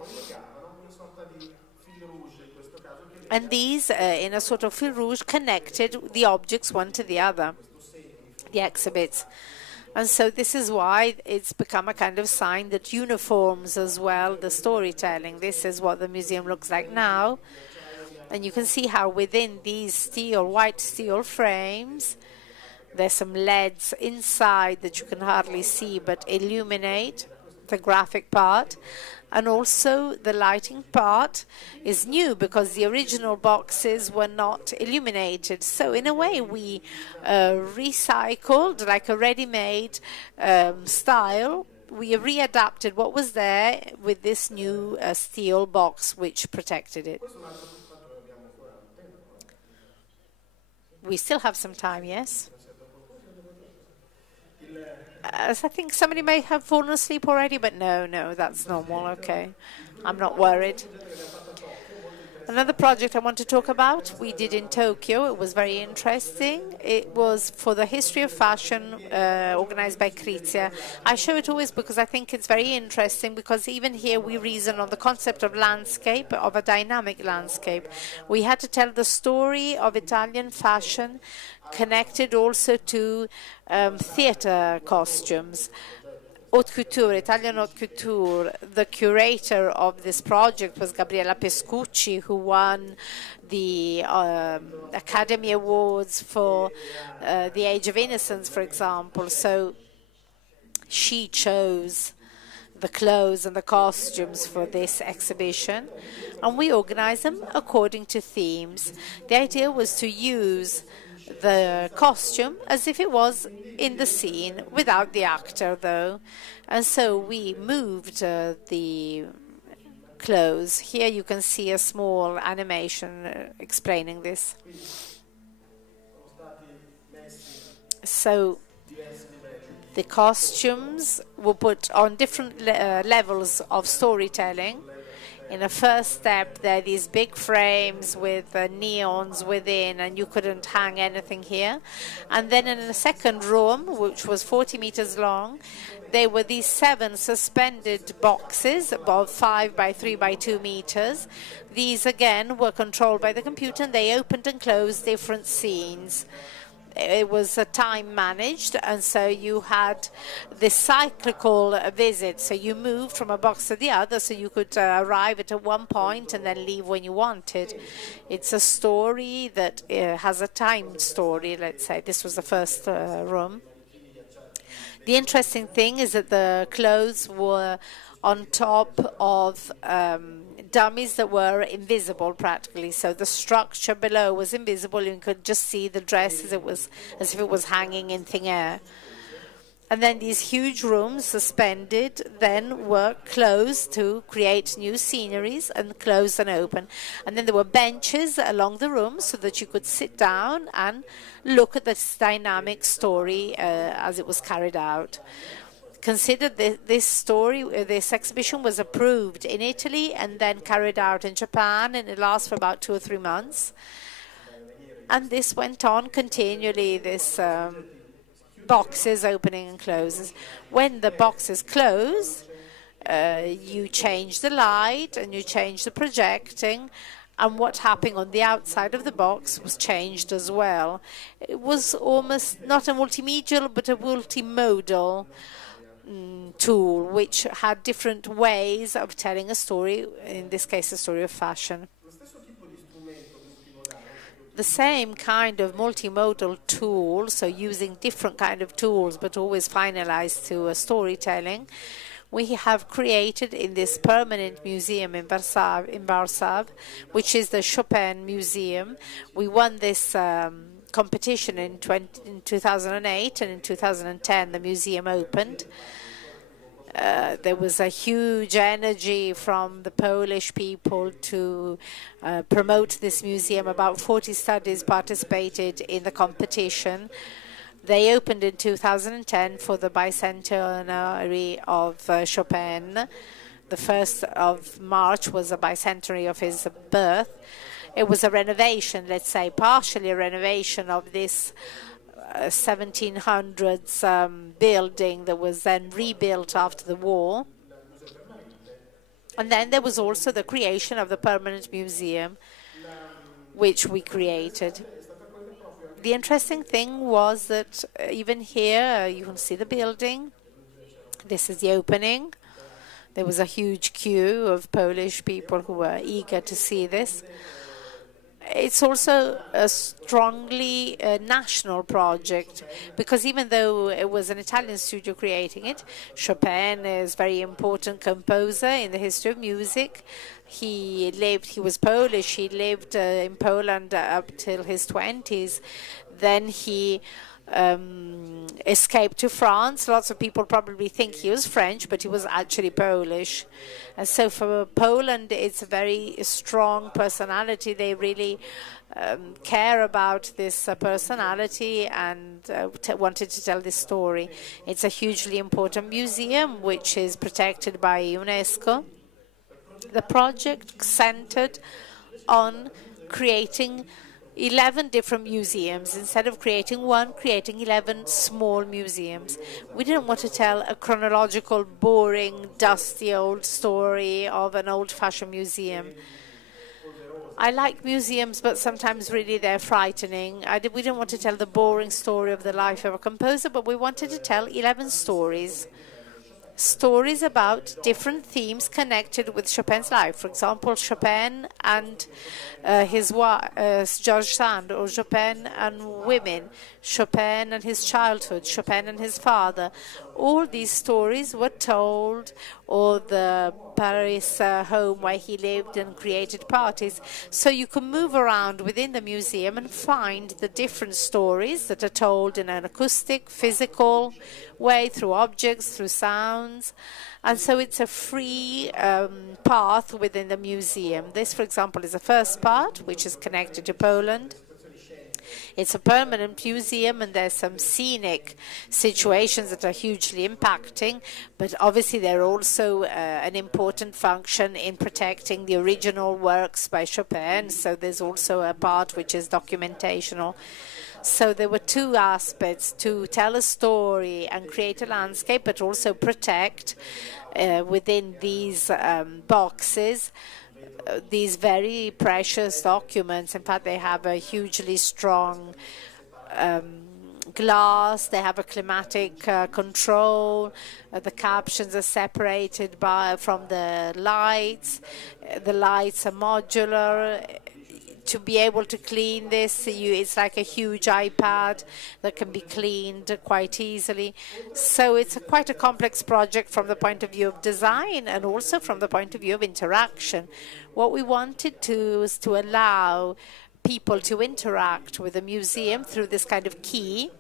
And these, in a sort of fil rouge, connected the objects one to the other, the exhibits. And so this is why it's become a kind of sign that uniforms as well the storytelling. This is what the museum looks like now. And you can see how within these white steel frames, there's some LEDs inside that you can hardly see but illuminate the graphic part. And also the lighting part is new because the original boxes were not illuminated. So in a way we recycled, like a ready-made style. We readapted what was there with this new steel box which protected it. We still have some time, yes? I think somebody may have fallen asleep already, but no, that's normal, okay. I'm not worried. Another project I want to talk about, we did in Tokyo. It was very interesting. It was for the history of fashion, organized by Krizia. I show it always because I think it's very interesting, because even here we reason on the concept of landscape, of a dynamic landscape. We had to tell the story of Italian fashion, connected also to theater costumes. Haute couture, Italian haute couture. The curator of this project was Gabriella Pescucci, who won the Academy Awards for The Age of Innocence, for example. So she chose the clothes and the costumes for this exhibition, and we organized them according to themes. The idea was to use the costume as if it was in the scene, without the actor though. And so we moved the clothes. Here you can see a small animation explaining this. So the costumes were put on different levels of storytelling. In a first step, there are these big frames with neons within, and you couldn't hang anything here. And then in a second room, which was 40 meters long, there were these 7 suspended boxes, about 5 by 3 by 2 meters. These, again, were controlled by the computer, and they opened and closed different scenes. It was time managed, and so you had this cyclical visit. So you moved from a box to the other, so you could arrive at one point and then leave when you wanted. It's a story that has a timed story, let's say. This was the first room. The interesting thing is that the clothes were on top of dummies that were invisible practically. So the structure below was invisible. You could just see the dress as if it was hanging in thin air. And then these huge rooms suspended then were closed to create new sceneries, and closed and open. And then there were benches along the room so that you could sit down and look at this dynamic story as it was carried out. Consider this exhibition was approved in Italy and then carried out in Japan, and it lasts for about 2 or 3 months. And this went on continually, this boxes opening and closes. When the boxes close, you change the light and you change the projecting, and what happened on the outside of the box was changed as well. It was almost not a multimedial but a multimodal tool, which had different ways of telling a story, in this case a story of fashion. The same kind of multimodal tool, so using different kind of tools but always finalized to a storytelling, we have created in this permanent museum in Warsaw, which is the Chopin Museum. We won this competition in 2008, and in 2010 the museum opened. There was a huge energy from the Polish people to promote this museum. About 40 studies participated in the competition. They opened in 2010 for the bicentenary of Chopin. The 1st of March was a bicentenary of his birth. It was a renovation, let's say, partially a renovation of this 1700s building that was then rebuilt after the war. And then there was also the creation of the permanent museum, which we created. The interesting thing was that even here, you can see the building. This is the opening. There was a huge queue of Polish people who were eager to see this. It's also a strongly national project, because even though it was an Italian studio creating it, Chopin is a very important composer in the history of music. He was Polish, he lived in Poland up till his 20s. Then he escaped to France. Lots of people probably think he was French, but he was actually Polish. And so for Poland, it's a very strong personality. They really care about this personality and wanted to tell this story. It's a hugely important museum, which is protected by UNESCO. The project centered on creating 11 different museums. Instead of creating one, creating 11 small museums. We didn't want to tell a chronological, boring, dusty old story of an old-fashioned museum. I like museums, but sometimes really they're frightening. We didn't want to tell the boring story of the life of a composer, but we wanted to tell 11 stories. Stories about different themes connected with Chopin's life. For example, Chopin and his wife, George Sand, or Chopin and women, Chopin and his childhood, Chopin and his father. All these stories were told, or the Paris home where he lived and created parties. So you can move around within the museum and find the different stories that are told in an acoustic, physical way, through objects, through sounds. And so it's a free path within the museum. This, for example, is the first part, which is connected to Poland. It's a permanent museum, and there's some scenic situations that are hugely impacting, but obviously they're also an important function in protecting the original works by Chopin. So there's also a part which is documentational. So there were two aspects: to tell a story and create a landscape, but also protect within these boxes these very precious documents. In fact, they have a hugely strong glass, they have a climatic control, the captions are separated from the lights are modular. To be able to clean this, it's like a huge iPad that can be cleaned quite easily. So it's quite a complex project from the point of view of design and also from the point of view of interaction. What we wanted to was to allow people to interact with the museum through this kind of key.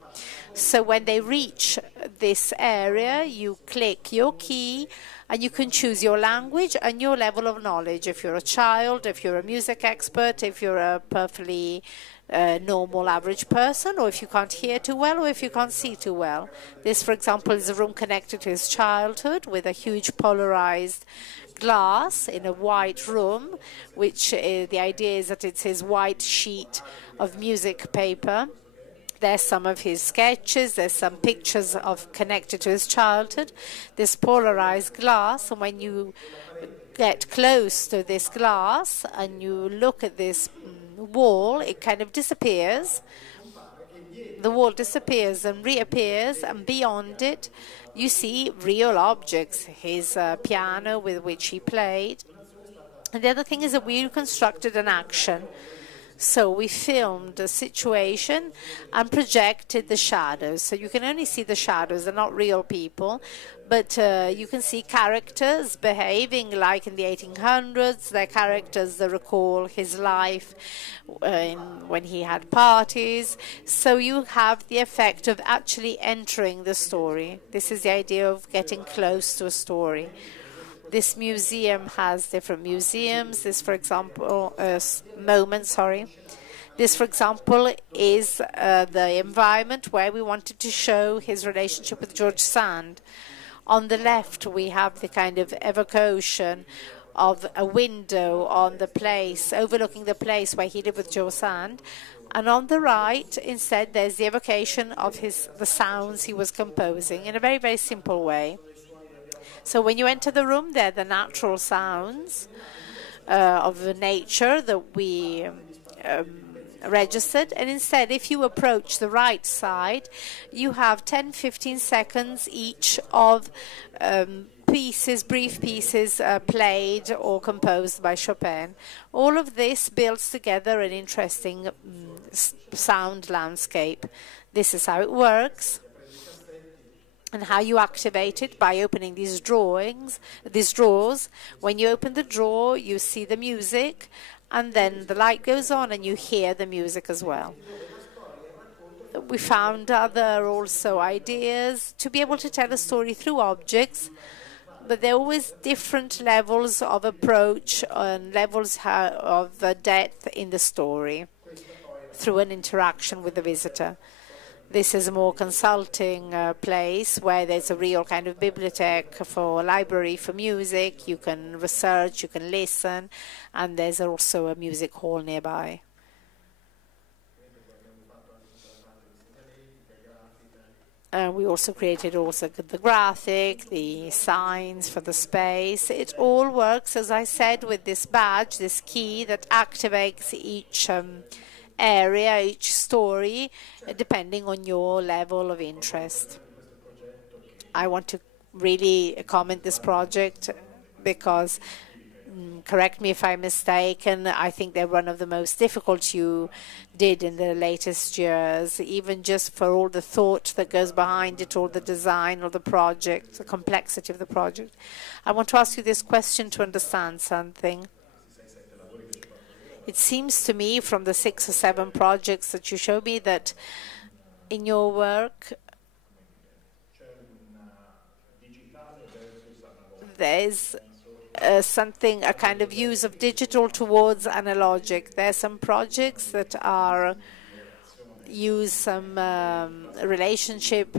So when they reach this area, you click your key and you can choose your language and your level of knowledge. If you're a child, if you're a music expert, if you're a perfectly normal average person, or if you can't hear too well, or if you can't see too well. This, for example, is a room connected to his childhood with a huge polarized glass in a white room, which the idea is that it's his white sheet of music paper. There's some of his sketches, there's some pictures connected to his childhood. This polarized glass, and when you get close to this glass and you look at this wall, it kind of disappears. The wall disappears and reappears, and beyond it you see real objects, his piano with which he played. And the other thing is that we reconstructed an action. So we filmed a situation and projected the shadows. So you can only see the shadows, they're not real people, but you can see characters behaving like in the 1800s. They're characters that recall his life when he had parties. So you have the effect of actually entering the story. This is the idea of getting close to a story. This museum has different museums. This, for example, This, for example, is the environment where we wanted to show his relationship with George Sand. On the left, we have the kind of evocation of a window on the place, overlooking the place where he lived with George Sand. And on the right, instead, there's the evocation of the sounds he was composing in a very, very simple way. So when you enter the room, they're the natural sounds of nature that we registered. And instead, if you approach the right side, you have 10-15 seconds each of brief pieces played or composed by Chopin. All of this builds together an interesting sound landscape. This is how it works. And how you activate it by opening these drawers. When you open the drawer, you see the music, and then the light goes on and you hear the music as well. We found other also ideas to be able to tell a story through objects, but there are always different levels of approach and levels of depth in the story through an interaction with the visitor. This is a more consulting place where there's a real kind of bibliothèque for library for music. You can research, you can listen, and there's also a music hall nearby. We also created the graphic, the signs for the space. It all works, as I said, with this badge, this key that activates each area, each story, depending on your level of interest. I want to really comment this project because, correct me if I'm mistaken, I think they're one of the most difficult you did in the latest years, even just for all the thought that goes behind it, all the design of the project, the complexity of the project. I want to ask you this question to understand something. It seems to me from the 6 or 7 projects that you showed me that in your work there's a kind of use of digital towards analogic. There are some projects that use some relationship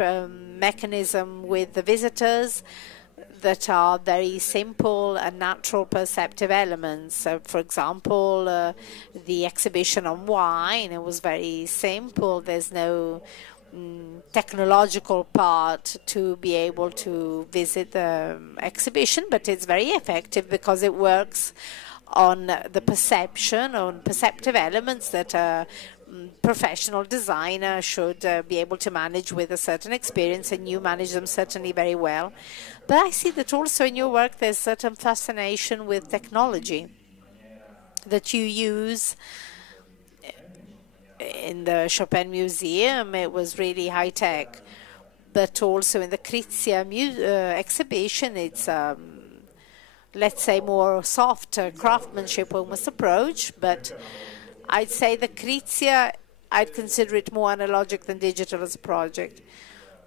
mechanism with the visitors that are very simple and natural perceptive elements. So, for example, the exhibition on wine, it was very simple. There's no technological part to be able to visit the exhibition, but it's very effective because it works on the perception, on perceptive elements that a professional designer should be able to manage with a certain experience, and you manage them certainly very well. But I see that also in your work there's certain fascination with technology that you use. In the Chopin Museum, it was really high-tech. But also in the Krizia exhibition, it's, let's say, more soft craftsmanship almost approach. But I'd say the Krizia, I'd consider it more analogic than digital as a project.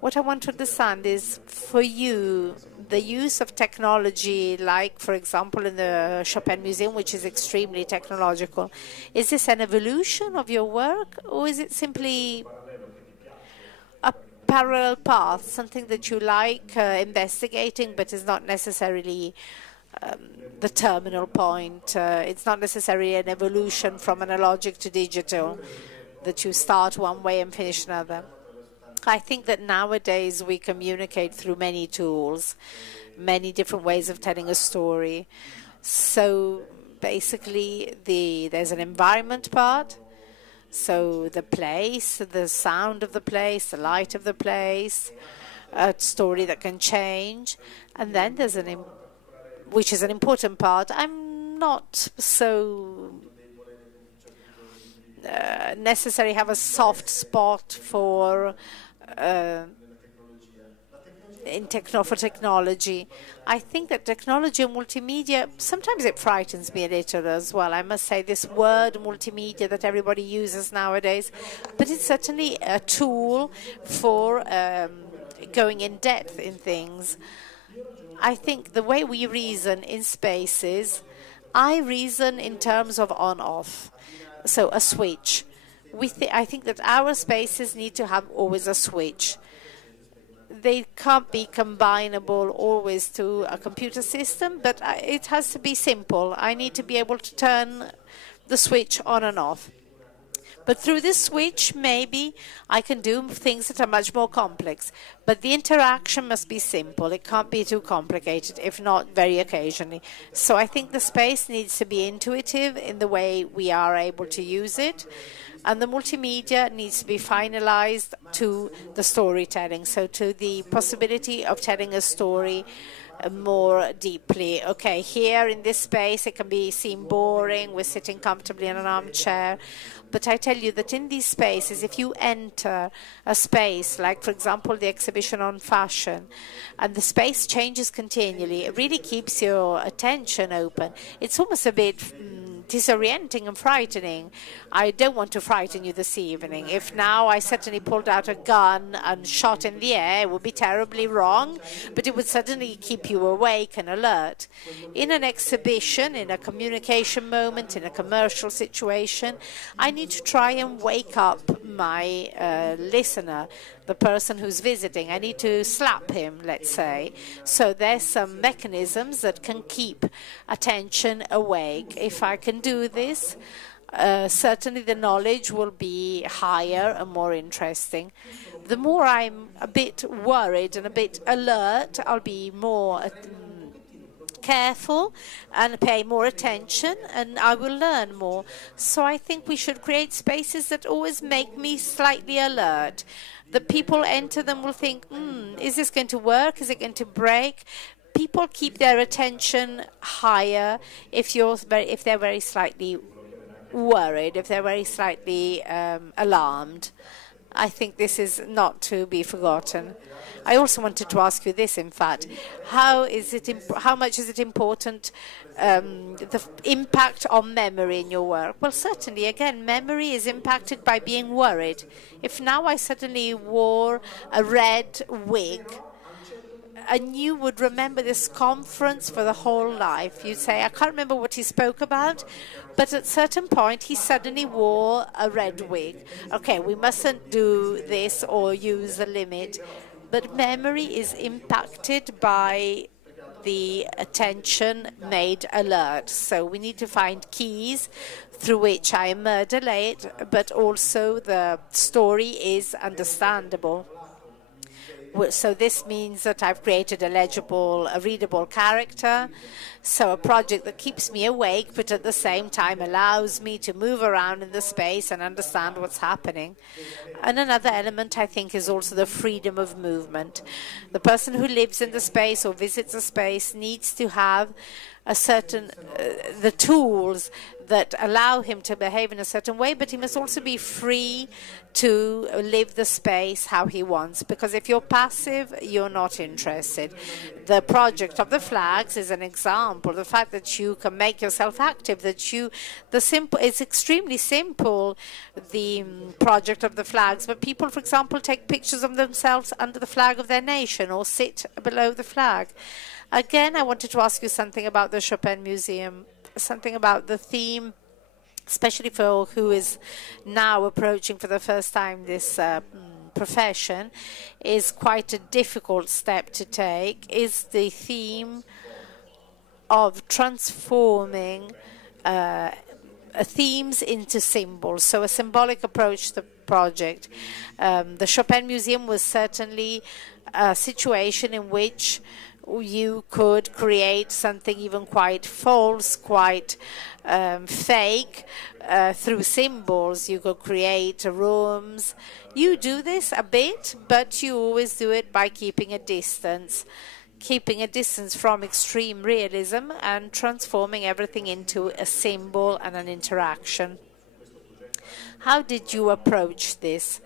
What I want to understand is, for you, the use of technology, like, for example, in the Chopin Museum, which is extremely technological, is this an evolution of your work, or is it simply a parallel path, something that you like investigating, but is not necessarily the terminal point? It's not necessarily an evolution from analogic to digital, that you start one way and finish another. I think that nowadays we communicate through many tools, many different ways of telling a story. So basically there's an environment part, so the place, the sound of the place, the light of the place, a story that can change, and then there's which is an important part. I'm not so necessarily have a soft spot for for technology. I think that technology and multimedia, sometimes it frightens me a little as well. I must say, this word multimedia that everybody uses nowadays, but it's certainly a tool for going in depth in things. I think the way we reason in spaces, I reason in terms of on-off, so a switch. I think that our spaces need to have always a switch. They can't be combinable always to a computer system, but it has to be simple. I need to be able to turn the switch on and off. But through this switch, maybe I can do things that are much more complex. But the interaction must be simple. It can't be too complicated, if not very occasionally. So I think the space needs to be intuitive in the way we are able to use it. And the multimedia needs to be finalized to the storytelling, so to the possibility of telling a story more deeply. Okay, here in this space it can be seem boring, we're sitting comfortably in an armchair, but I tell you that in these spaces, if you enter a space like, for example, the exhibition on fashion, and the space changes continually, it really keeps your attention open. It's almost a bit disorienting and frightening. I don't want to frighten you this evening. If now I suddenly pulled out a gun and shot in the air, it would be terribly wrong, but it would suddenly keep you awake and alert. In an exhibition, in a communication moment, in a commercial situation, I need to try and wake up my listener, the person who's visiting. I need to slap him, let's say. So there's some mechanisms that can keep attention awake. If I can do this, certainly the knowledge will be higher and more interesting. The more I'm a bit worried and a bit alert, I'll be more careful and pay more attention, and I will learn more. So I think we should create spaces that always make me slightly alert. The people enter them will think, is this going to work? Is it going to break? People keep their attention higher if they're very slightly worried, if they're very slightly alarmed. I think this is not to be forgotten. I also wanted to ask you this, in fact. How much is it important, the impact on memory in your work? Well, certainly, again, memory is impacted by being worried. If now I suddenly wore a red wig, and you would remember this conference for the whole life. You'd say, I can't remember what he spoke about, but at a certain point he suddenly wore a red wig. Okay, we mustn't do this or use the limit, but memory is impacted by the attention made alert. So we need to find keys through which I modulate, but also the story is understandable. So this means that I've created a readable character, so a project that keeps me awake, but at the same time allows me to move around in the space and understand what's happening. And another element, I think, is also the freedom of movement. The person who lives in the space or visits a space needs to have a certain the tools that allow him to behave in a certain way, but he must also be free to live the space how he wants, because if you're passive, you're not interested. The project of the flags is an example. The fact that you can make yourself active, it's extremely simple, the project of the flags, but people, for example, take pictures of themselves under the flag of their nation or sit below the flag. Again, I wanted to ask you something about the Chopin Museum, something about the theme, especially for who is now approaching for the first time this profession, is quite a difficult step to take, is the theme of transforming themes into symbols, so a symbolic approach to the project. The Chopin Museum was certainly a situation in which you could create something even quite false, quite fake, through symbols. You could create rooms. You do this a bit, but you always do it by keeping a distance from extreme realism and transforming everything into a symbol and an interaction. How did you approach this?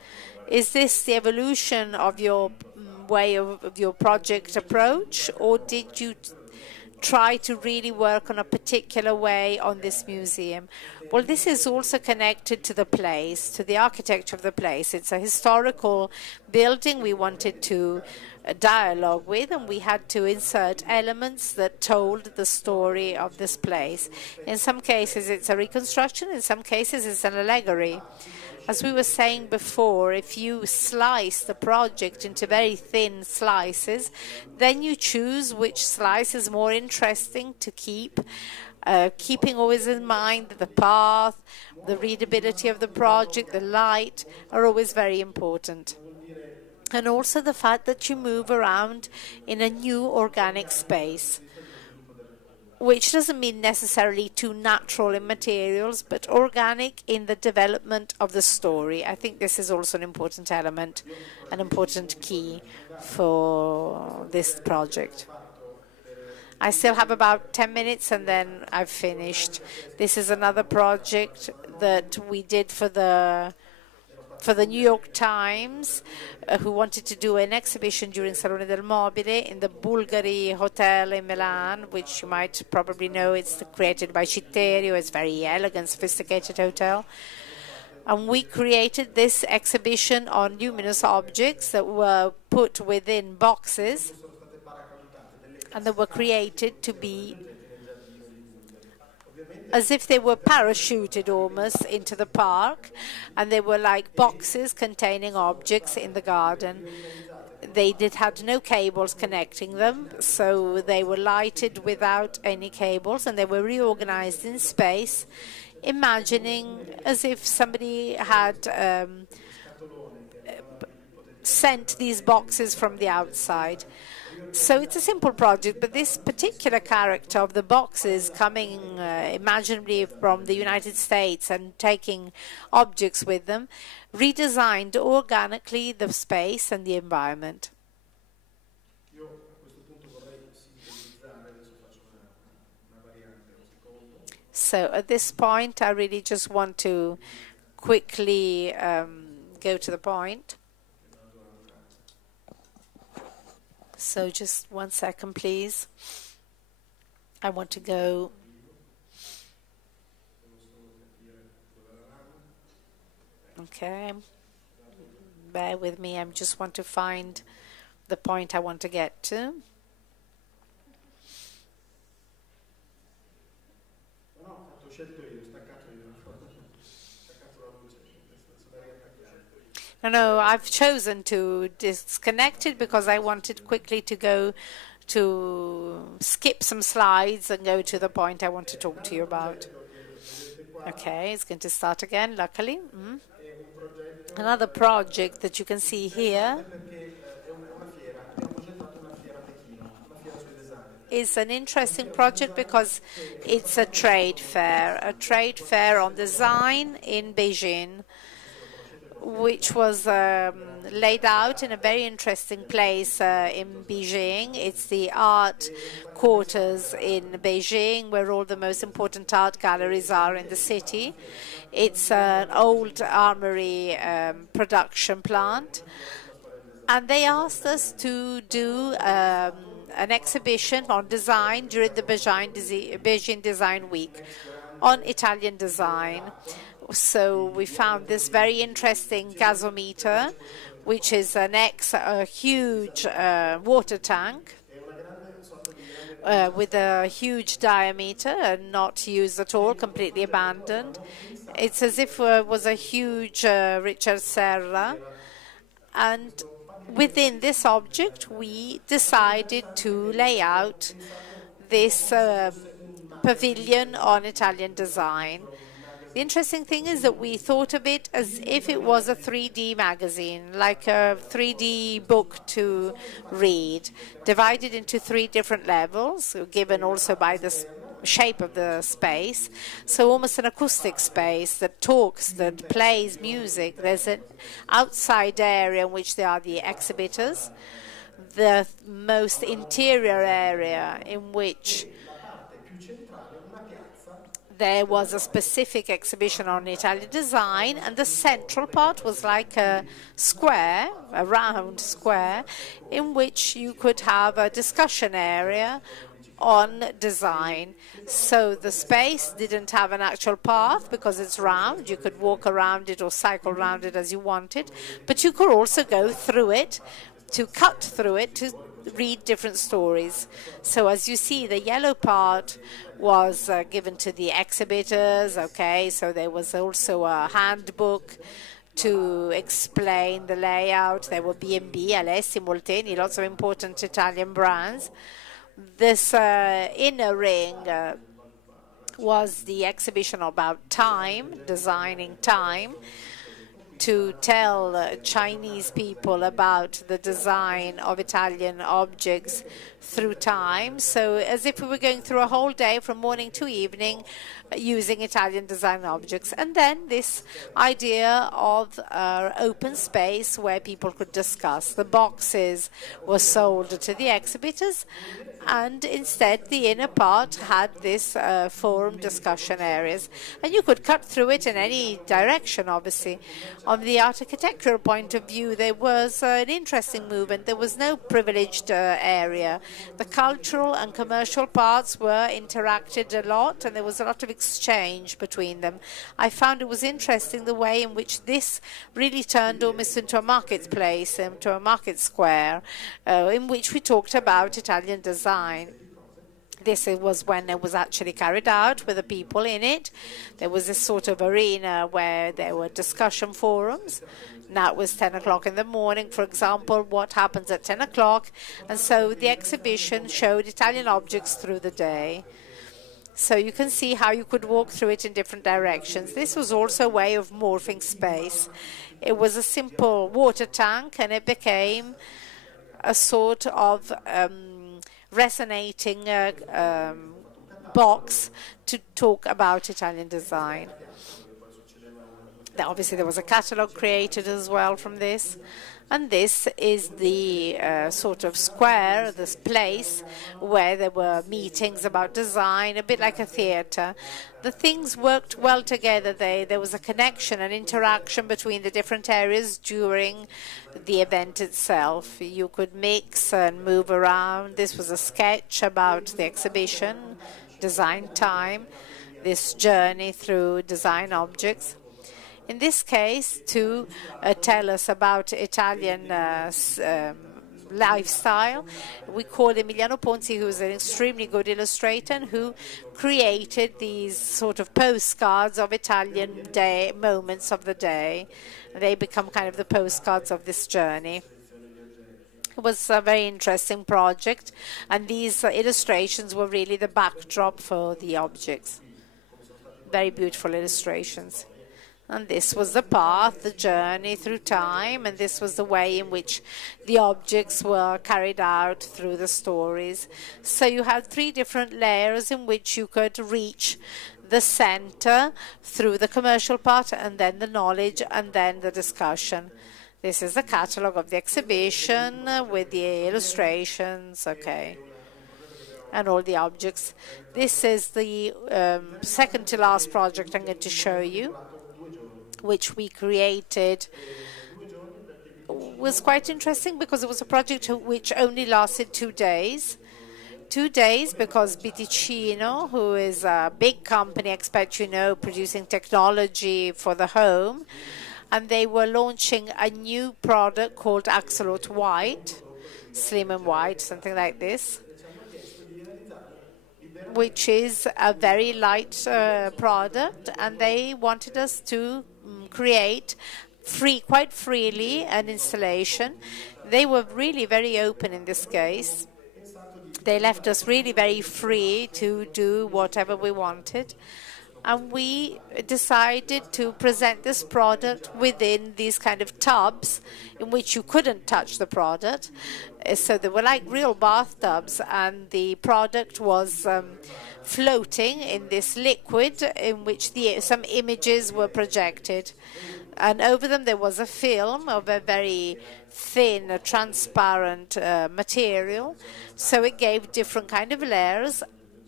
Is this the evolution of your way of your project approach, or did you try to really work on a particular way on this museum? Well, this is also connected to the place, to the architecture of the place. It's a historical building we wanted to dialogue with, and we had to insert elements that told the story of this place. In some cases, it's a reconstruction. In some cases, it's an allegory. As we were saying before, if you slice the project into very thin slices, then you choose which slice is more interesting to keep, keeping always in mind that the path, the readability of the project, the light are always very important. And also the fact that you move around in a new organic space, which doesn't mean necessarily too natural in materials, but organic in the development of the story. I think this is also an important element, an important key for this project. I still have about 10 minutes and then I've finished. This is another project that we did for the New York Times, who wanted to do an exhibition during Salone del Mobile in the Bulgari Hotel in Milan, which you might probably know. It's created by Citterio. It's a very elegant, sophisticated hotel. And we created this exhibition on luminous objects that were put within boxes, and they were created to be as if they were parachuted almost into the park, and they were like boxes containing objects in the garden. They had no cables connecting them, so they were lighted without any cables, and they were reorganized in space, imagining as if somebody had sent these boxes from the outside. So it's a simple project, but this particular character of the boxes coming imaginably from the United States and taking objects with them redesigned organically the space and the environment. So at this point, I really just want to quickly go to the point. So just 1 second, please. I want to go. Okay. Bear with me. I just want to find the point I want to get to. No, I've chosen to disconnect it because I wanted quickly to go to skip some slides and go to the point I want to talk to you about. Okay, it's going to start again, luckily. Another project that you can see here is an interesting project because it's a trade fair on design in Beijing, which was laid out in a very interesting place in Beijing. It's the art quarters in Beijing, where all the most important art galleries are in the city. It's an old armory production plant. And they asked us to do an exhibition on design during the Beijing Design Week on Italian design. So we found this very interesting gasometer, which is a huge water tank with a huge diameter and not used at all, completely abandoned. It's as if it was a huge Richard Serra. And within this object, we decided to lay out this pavilion on Italian design. The interesting thing is that we thought of it as if it was a 3D magazine, like a 3D book to read, divided into 3 different levels, given also by the shape of the space. So almost an acoustic space that talks, that plays music. There's an outside area in which there are the exhibitors, the most interior area in which There was a specific exhibition on Italian design, and the central part was like a square, a round square, in which you could have a discussion area on design. So the space didn't have an actual path because it's round. You could walk around it or cycle around it as you wanted, but you could also go through it, to cut through it, to read different stories. So as you see, the yellow part was given to the exhibitors. Okay, so there was also a handbook to explain the layout. There were B&B, Alessi, Molteni, lots of important Italian brands. This inner ring was the exhibition about time, designing time, to tell Chinese people about the design of Italian objects through time. So as if we were going through a whole day from morning to evening using Italian design objects. And then this idea of open space where people could discuss. The boxes were sold to the exhibitors, and instead the inner part had this forum discussion areas, and you could cut through it in any direction. Obviously, on the architectural point of view, there was an interesting movement. There was no privileged area. The cultural and commercial parts were interacted a lot, and there was a lot of exchange between them. I found it was interesting the way in which this really turned almost into a marketplace, into a market square, in which we talked about Italian design. This was when it was actually carried out with the people in it. There was this sort of arena where there were discussion forums. Now it was 10 o'clock in the morning, for example, what happens at 10 o'clock. And so the exhibition showed Italian objects through the day. So you can see how you could walk through it in different directions. This was also a way of morphing space. It was a simple water tank, and it became a sort of resonating box to talk about Italian design. Now, obviously, there was a catalogue created as well from this. And this is the sort of square, this place where there were meetings about design, a bit like a theatre. The things worked well together. There was a connection, an interaction between the different areas during the event itself. You could mix and move around. This was a sketch about the exhibition, Design Time, this journey through design objects. In this case, to tell us about Italian lifestyle, we called Emiliano Ponzi, who is an extremely good illustrator, and who created these sort of postcards of Italian day moments of the day. They become kind of the postcards of this journey. It was a very interesting project, and these illustrations were really the backdrop for the objects. Very beautiful illustrations. And this was the path, the journey through time, and this was the way in which the objects were carried out through the stories. So you had 3 different layers in which you could reach the center through the commercial part, and then the knowledge, and then the discussion. This is the catalogue of the exhibition with the illustrations, okay, and all the objects. This is the second to last project I'm going to show you, which we created. Was quite interesting because it was a project which only lasted 2 days. 2 days because Biticino, who is a big company, I expect you know, producing technology for the home, and they were launching a new product called Axolot White, Slim and White, something like this, which is a very light product, and they wanted us to create quite freely an installation. They were really very open in this case. They left us really very free to do whatever we wanted. And we decided to present this product within these kind of tubs in which you couldn't touch the product. So they were like real bathtubs, and the product was floating in this liquid in which some images were projected. And over them there was a film of a very thin, transparent material. So it gave different kind of layers,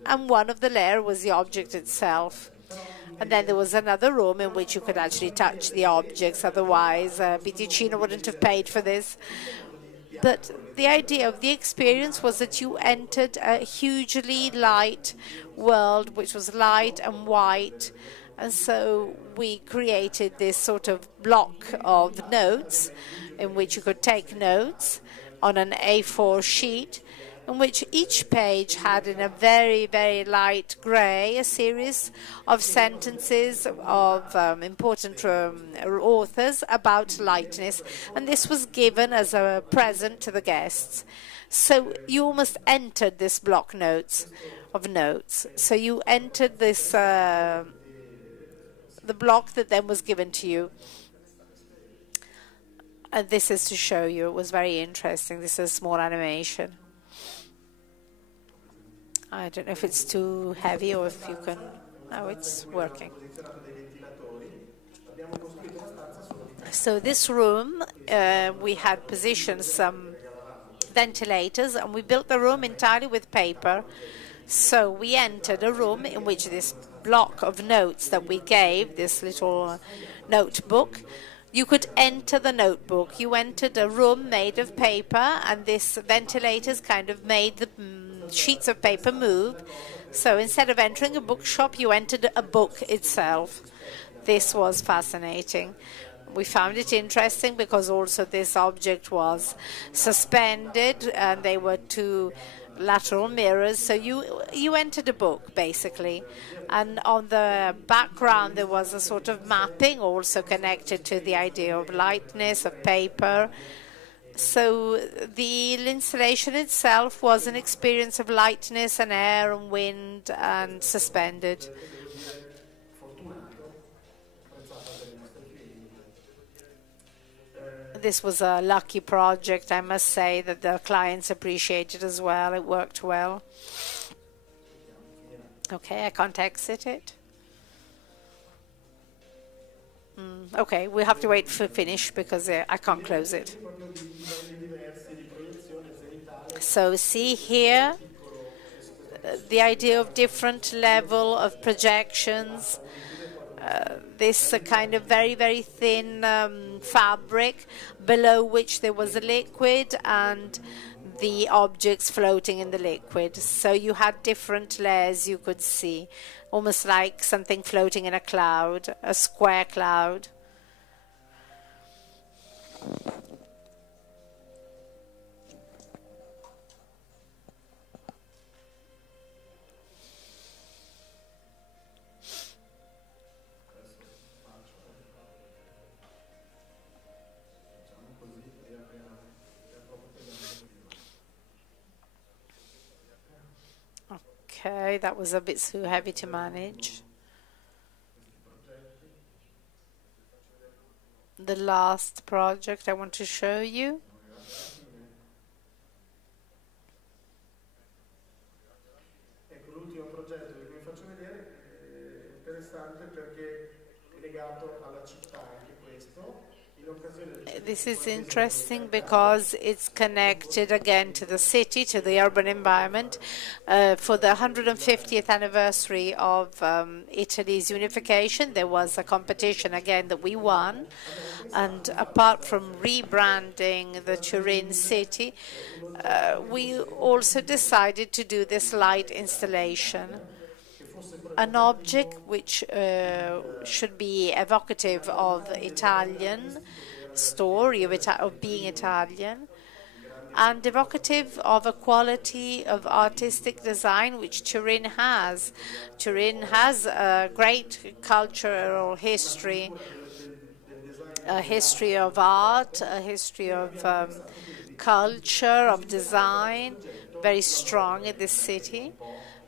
and one of the layers was the object itself. And then there was another room in which you could actually touch the objects, otherwise Biticino wouldn't have paid for this. But the idea of the experience was that you entered a hugely light world, which was light and white. And so we created this sort of block of notes in which you could take notes on an A4 sheet, in which each page had, in a very, very light grey, a series of sentences of important authors about lightness. And this was given as a present to the guests. So you almost entered this block notes of notes. So you entered this, the block that then was given to you. And this is to show you. It was very interesting. This is a small animation. I don't know if it's too heavy or if you can... No, it's working. So this room, we had positioned some ventilators, and we built the room entirely with paper. So we entered a room in which this block of notes that we gave, this little notebook, you could enter the notebook. You entered a room made of paper, and this ventilators kind of made the sheets of paper move. So instead of entering a bookshop, you entered a book itself. This was fascinating. We found it interesting because also this object was suspended, and they were two lateral mirrors. So you entered a book, basically. And on the background, there was a sort of mapping also connected to the idea of lightness, of paper. So the installation itself was an experience of lightness and air and wind and suspended. This was a lucky project, I must say, that the clients appreciated as well. It worked well. Okay, I can't exit it. Okay, we have to wait for finish because I can't close it. So see here the idea of different level of projections. This kind of very, very thin fabric below which there was a liquid and the objects floating in the liquid. So you had different layers you could see, almost like something floating in a cloud, a square cloud. Okay, that was a bit too heavy to manage. The last project I want to show you. Ecco, l'ultimo progetto che vi faccio vedere è interessante perché è legato alla città, anche questo. This is interesting because it's connected again to the city, to the urban environment. For the 150th anniversary of Italy's unification, there was a competition again that we won. And apart from rebranding the Turin city, we also decided to do this light installation. An object which should be evocative of Italian story, of being Italian, and evocative of a quality of artistic design which Turin has. Turin has a great cultural history, a history of art, a history of culture, of design, very strong in this city.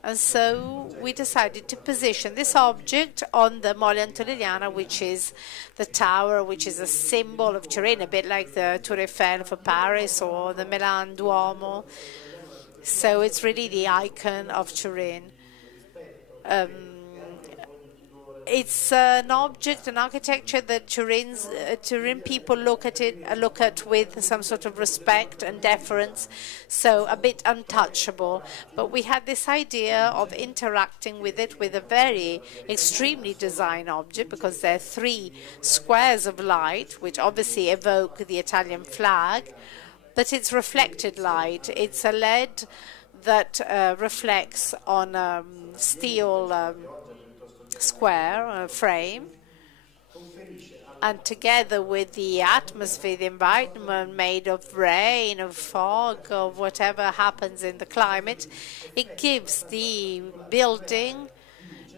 And so we decided to position this object on the Mole Antonelliana, which is the tower, which is a symbol of Turin, a bit like the Tour Eiffel for Paris or the Milan Duomo. So it's really the icon of Turin. it's an object, an architecture that Turin people look at with some sort of respect and deference, so a bit untouchable. But we had this idea of interacting with it with a very extremely designed object, because there are 3 squares of light, which obviously evoke the Italian flag, but it's reflected light. It's a LED that reflects on steel square frame, and together with the atmosphere, the environment made of rain, of fog, of whatever happens in the climate, it gives the building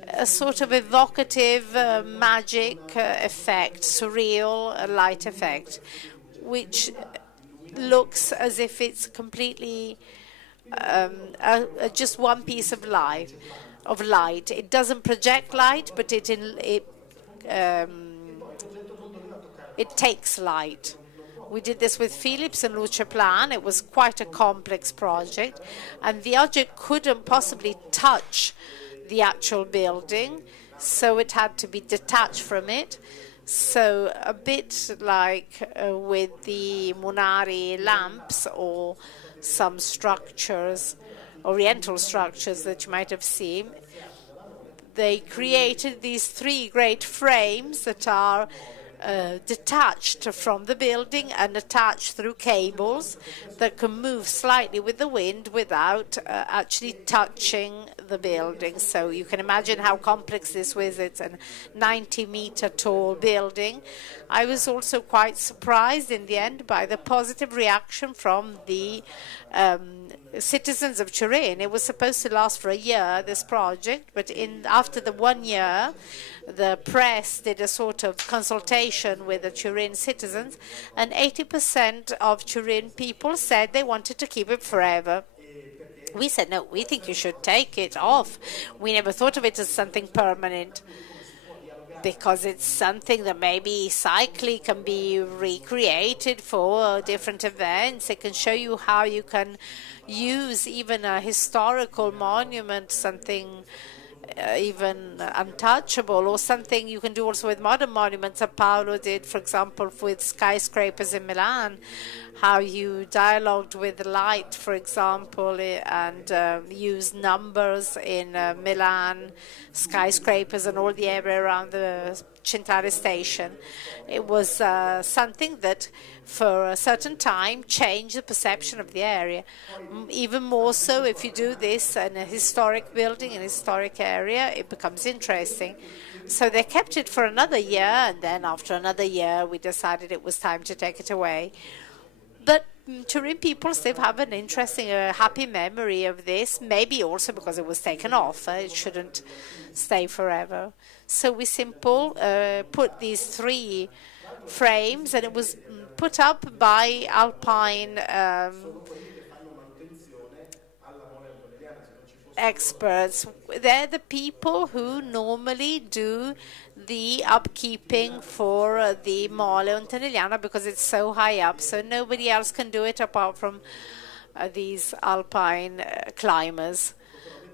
a sort of evocative magic effect, surreal light effect, which looks as if it's completely just one piece of light. It doesn't project light, but it takes light. We did this with Philips and Luce Plan. It was quite a complex project, and the object couldn't possibly touch the actual building, so it had to be detached from it. So a bit like with the Munari lamps or some structures, Oriental structures that you might have seen, they created these 3 great frames that are detached from the building and attached through cables that can move slightly with the wind without actually touching the building. So you can imagine how complex this was. It's a 90-meter tall building. I was also quite surprised in the end by the positive reaction from the citizens of Turin. It was supposed to last for a year, this project, but after the 1 year, the press did a sort of consultation with the Turin citizens, and 80% of Turin people said they wanted to keep it forever. We said, no, we think you should take it off. We never thought of it as something permanent, because it's something that maybe cyclically can be recreated for different events. It can show you how you can use even a historical monument, something even untouchable, or something you can do also with modern monuments. Paolo did, for example, with skyscrapers in Milan, how you dialogued with light, for example, and use numbers in Milan skyscrapers and all the area around the Centrale station. It was something that for a certain time changed the perception of the area. Even more so if you do this in a historic building, in a historic area, it becomes interesting. So they kept it for another year, and then after another year we decided it was time to take it away. But Turin people still have an interesting, happy memory of this, maybe also because it was taken off. It shouldn't stay forever. So we put these 3 frames, and it was put up by Alpine experts. They're the people who normally do the upkeeping for the Mole Antonelliana, because it's so high up, so nobody else can do it apart from these alpine climbers.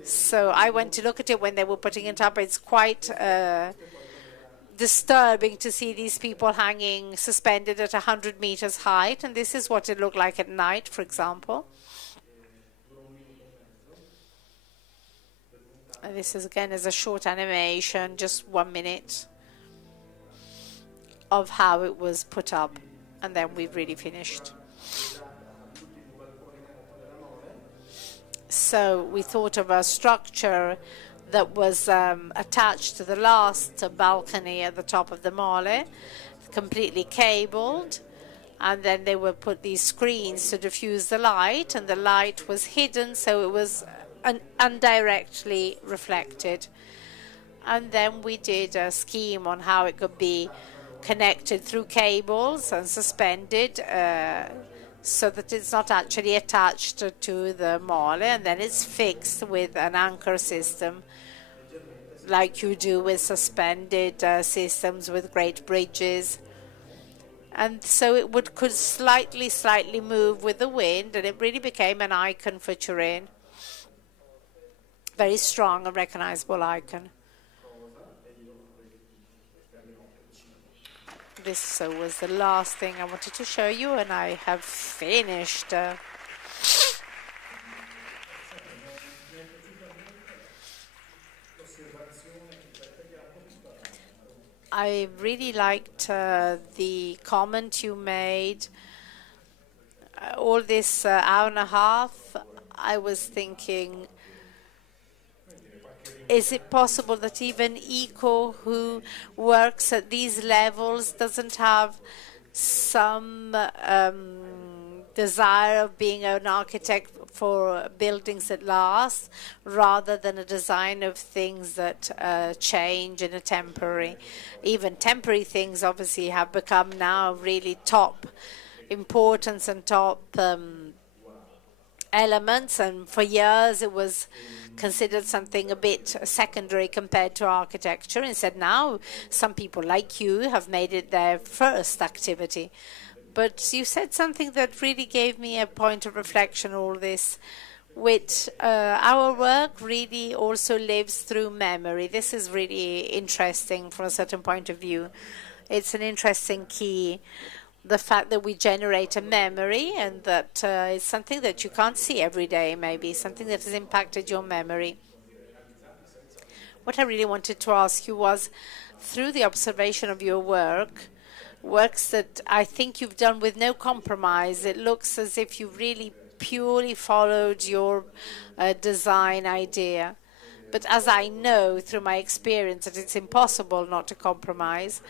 So I went to look at it when they were putting it up. It's quite disturbing to see these people hanging suspended at 100 meters height, and this is what it looked like at night, for example. And this is again as a short animation, just 1 minute of how it was put up, and then we've really finished. So we thought of a structure that was attached to the last balcony at the top of the mole, completely cabled, and then they would put these screens to diffuse the light, and the light was hidden, so it was indirectly reflected. And then we did a scheme on how it could be connected through cables and suspended, so that it's not actually attached to the mole, and then it's fixed with an anchor system, like you do with suspended systems with great bridges. And so it could slightly move with the wind, and it really became an icon for Turin. Very strong and recognizable icon. This was the last thing I wanted to show you, and I have finished. I really liked the comment you made. All this hour and a half, I was thinking, is it possible that even Ico, who works at these levels, doesn't have some desire of being an architect for buildings that last, rather than a design of things that change in a temporary? Even temporary things obviously have become now really top importance and top elements, and for years it was considered something a bit secondary compared to architecture. Instead, now some people like you have made it their first activity. But you said something that really gave me a point of reflection, all this, which our work really also lives through memory. This is really interesting from a certain point of view. It's an interesting key, the fact that we generate a memory, and that is something that you can't see every day, maybe, something that has impacted your memory. What I really wanted to ask you was, through the observation of your works that I think you've done with no compromise, it looks as if you really purely followed your design idea. But as I know through my experience that it's impossible not to compromise,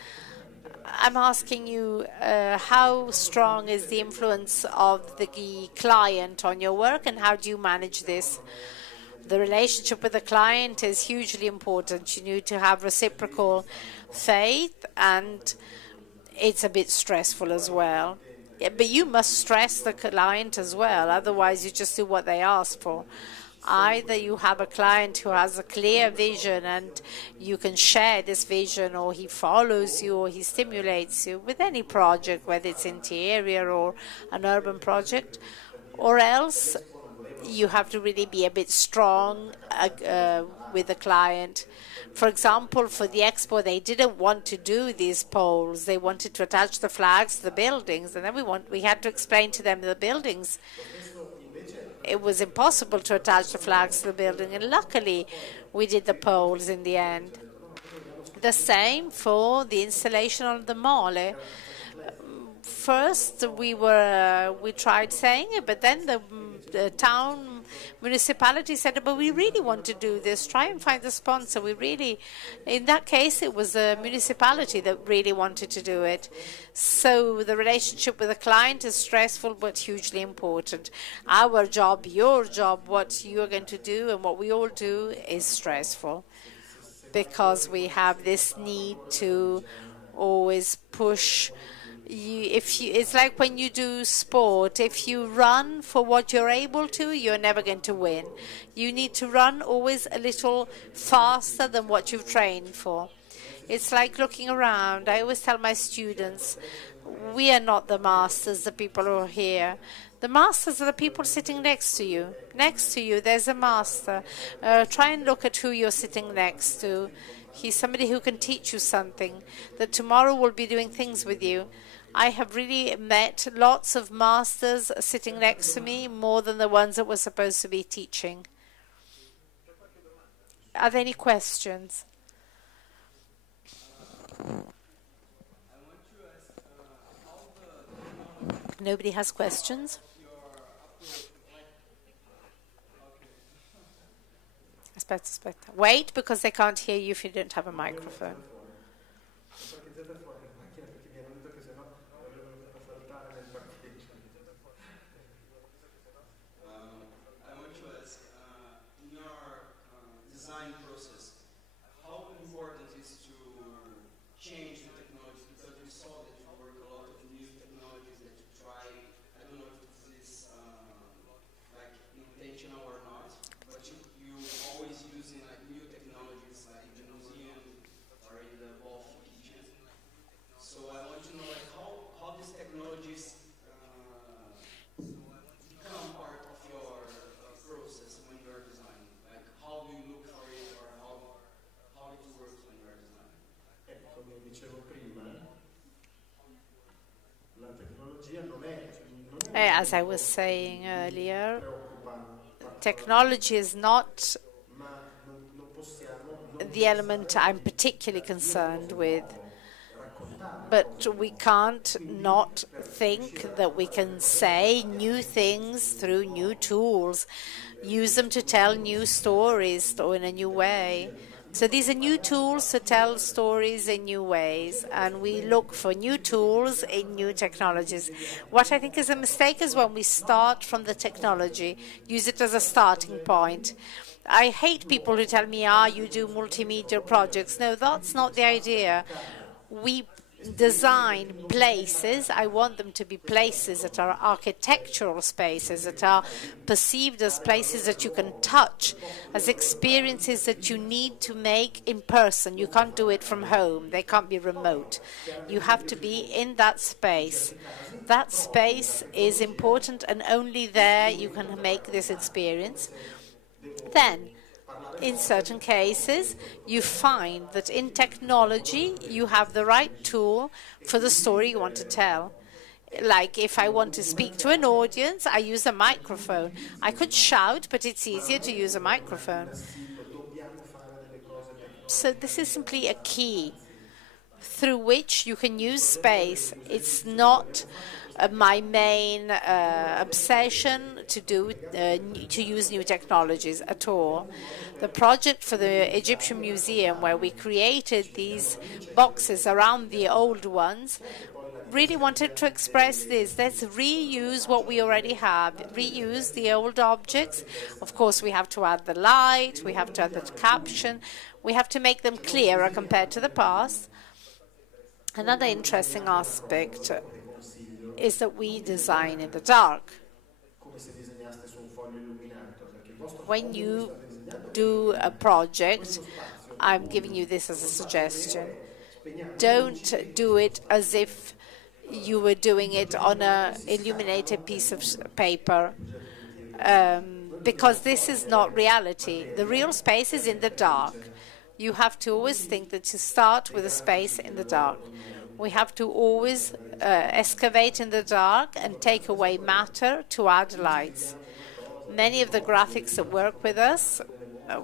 I'm asking you, how strong is the influence of the client on your work, and how do you manage this? The relationship with the client is hugely important. You need to have reciprocal faith, and it's a bit stressful as well. Yeah, but you must stress the client as well, otherwise you just do what they ask for. Either you have a client who has a clear vision and you can share this vision, or he follows you, or he stimulates you with any project, whether it's interior or an urban project, or else you have to really be a bit strong with the client. For example, for the expo, they didn't want to do these poles. They wanted to attach the flags to the buildings, and then we had to explain to them the buildings. It was impossible to attach the flags to the building, and luckily we did the poles in the end. The same for the installation of the mole. First we tried saying it, but then the town municipality said, but we really want to do this, try and find a sponsor. In that case it was the municipality that really wanted to do it. So the relationship with the client is stressful but hugely important. Our job, your job, what you're going to do and what we all do is stressful, because we have this need to always push. It's like when you do sport. If you run for what you're able to, you're never going to win. You need to run always a little faster than what you've trained for. It's like looking around. I always tell my students, we are not the masters, the people who are here. The masters are the people sitting next to you. Next to you, there's a master. Try and look at who you're sitting next to. He's somebody who can teach you something, that tomorrow will be doing things with you. I have really met lots of masters sitting next to me, more than the ones that were supposed to be teaching. Are there any questions? Nobody has questions? Aspetta. Wait, because they can't hear you if you don't have a microphone. as I was saying earlier, technology is not the element I'm particularly concerned with. But we can't not think that we can say new things through new tools, use them to tell new stories or in a new way. So these are new tools to tell stories in new ways, and we look for new tools in new technologies. What I think is a mistake is when we start from the technology, use it as a starting point. I hate people who tell me, you do multimedia projects. No, that's not the idea. We design places. I want them to be places that are architectural spaces, that are perceived as places that you can touch, as experiences that you need to make in person. You can't do it from home. They can't be remote. You have to be in that space. That space is important, and only there you can make this experience. Then, in certain cases, you find that in technology, you have the right tool for the story you want to tell. Like if I want to speak to an audience, I use a microphone. I could shout, but it's easier to use a microphone. So this is simply a key through which you can use space. It's not my main obsession to use new technologies at all. The project for the Egyptian Museum, where we created these boxes around the old ones, really wanted to express this. Let's reuse what we already have, reuse the old objects. Of course, we have to add the light, we have to add the caption, we have to make them clearer compared to the past. Another interesting aspect is that we design in the dark. When you do a project, I'm giving you this as a suggestion, don't do it as if you were doing it on an illuminated piece of paper, because this is not reality. The real space is in the dark. You have to always think that you start with a space in the dark. We have to always excavate in the dark and take away matter to add lights. Many of the graphics that work with us,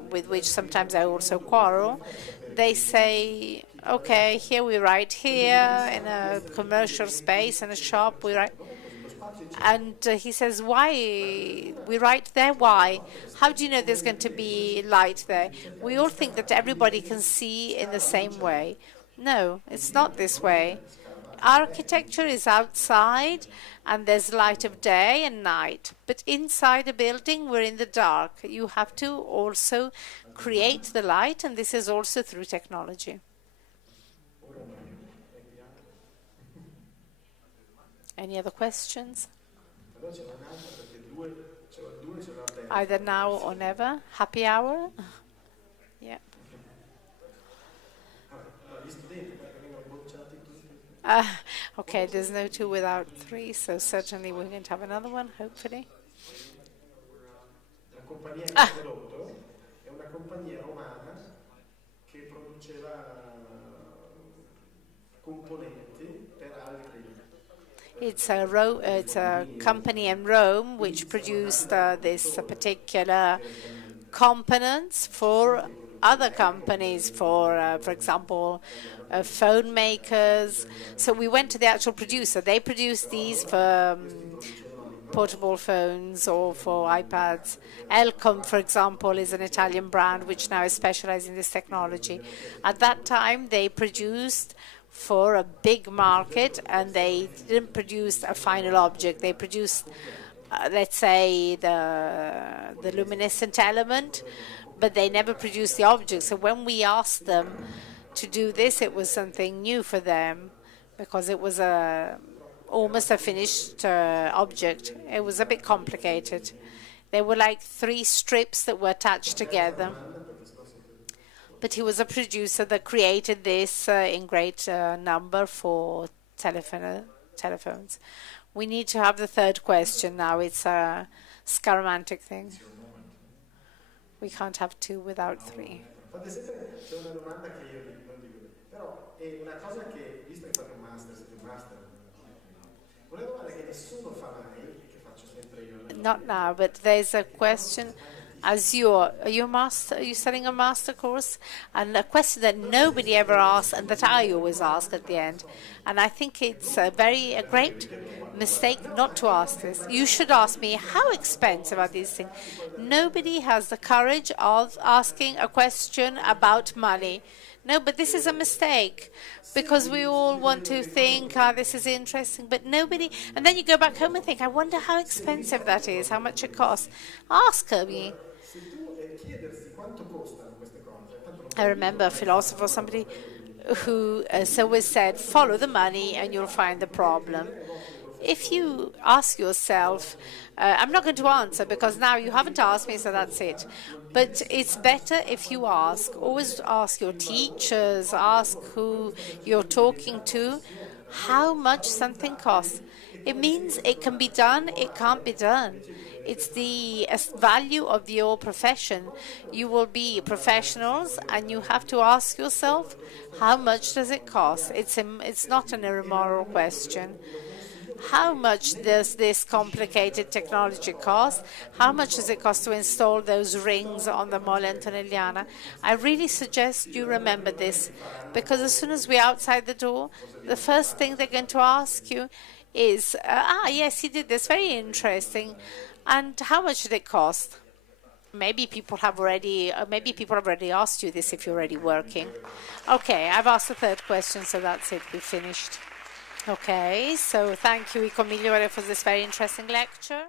with which sometimes I also quarrel, they say, okay, here we write here, in a commercial space, in a shop, we write. And he says, why? We write there, why? How do you know there's going to be light there? We all think that everybody can see in the same way. No, it's not this way. Architecture is outside, and there's light of day and night. But inside a building, we're in the dark. You have to also create the light, and this is also through technology. Any other questions? Either now or never. Happy hour? Yeah. Okay, there's no 2 without 3, so certainly we're going to have another one, hopefully. It's a company in Rome which produced this particular components for other companies, for example, phone makers. So we went to the actual producer. They produced these for portable phones or for iPads. Elcom, for example, is an Italian brand which now is specialized in this technology. At that time, they produced for a big market, and they didn't produce a final object. They produced, let's say, the luminescent element, but they never produced the object. So when we asked them to do this, it was something new for them, because it was almost a finished object. It was a bit complicated. There were like 3 strips that were attached together. But he was a producer that created this in great number for telephones. We need to have the 3rd question now. It's a scaramantic thing. We can't have 2 without 3. C'è una domanda che io non dico, però è una cosa che, visto che fate un master, siete un master, una domanda che nessuno fa mai, che fa Not now, but there's a question. Are you studying a master course? And a question that nobody ever asks and that I always ask at the end. And I think it's a great mistake not to ask this. You should ask me, how expensive are these things? Nobody has the courage of asking a question about money. No, but this is a mistake, because we all want to think, this is interesting, but nobody, and then you go back home and think, I wonder how expensive that is, how much it costs. Ask me. I remember a philosopher, somebody who always said, follow the money and you'll find the problem. If you ask yourself, I'm not going to answer because now you haven't asked me, so that's it. But it's better if you ask. Always ask your teachers, ask who you're talking to, how much something costs. It means it can be done, it can't be done. It's the value of your profession. You will be professionals and you have to ask yourself, how much does it cost? It's not an immoral question. How much does this complicated technology cost? How much does it cost to install those rings on the Mole Antonelliana? I really suggest you remember this, because as soon as we're outside the door, the first thing they're going to ask you is, yes, you did this, very interesting. And how much did it cost? Maybe people have already asked you this if you're already working. Okay, I've asked the third question, so that's it, we've finished. Okay, so thank you, Ico Migliore, for this very interesting lecture.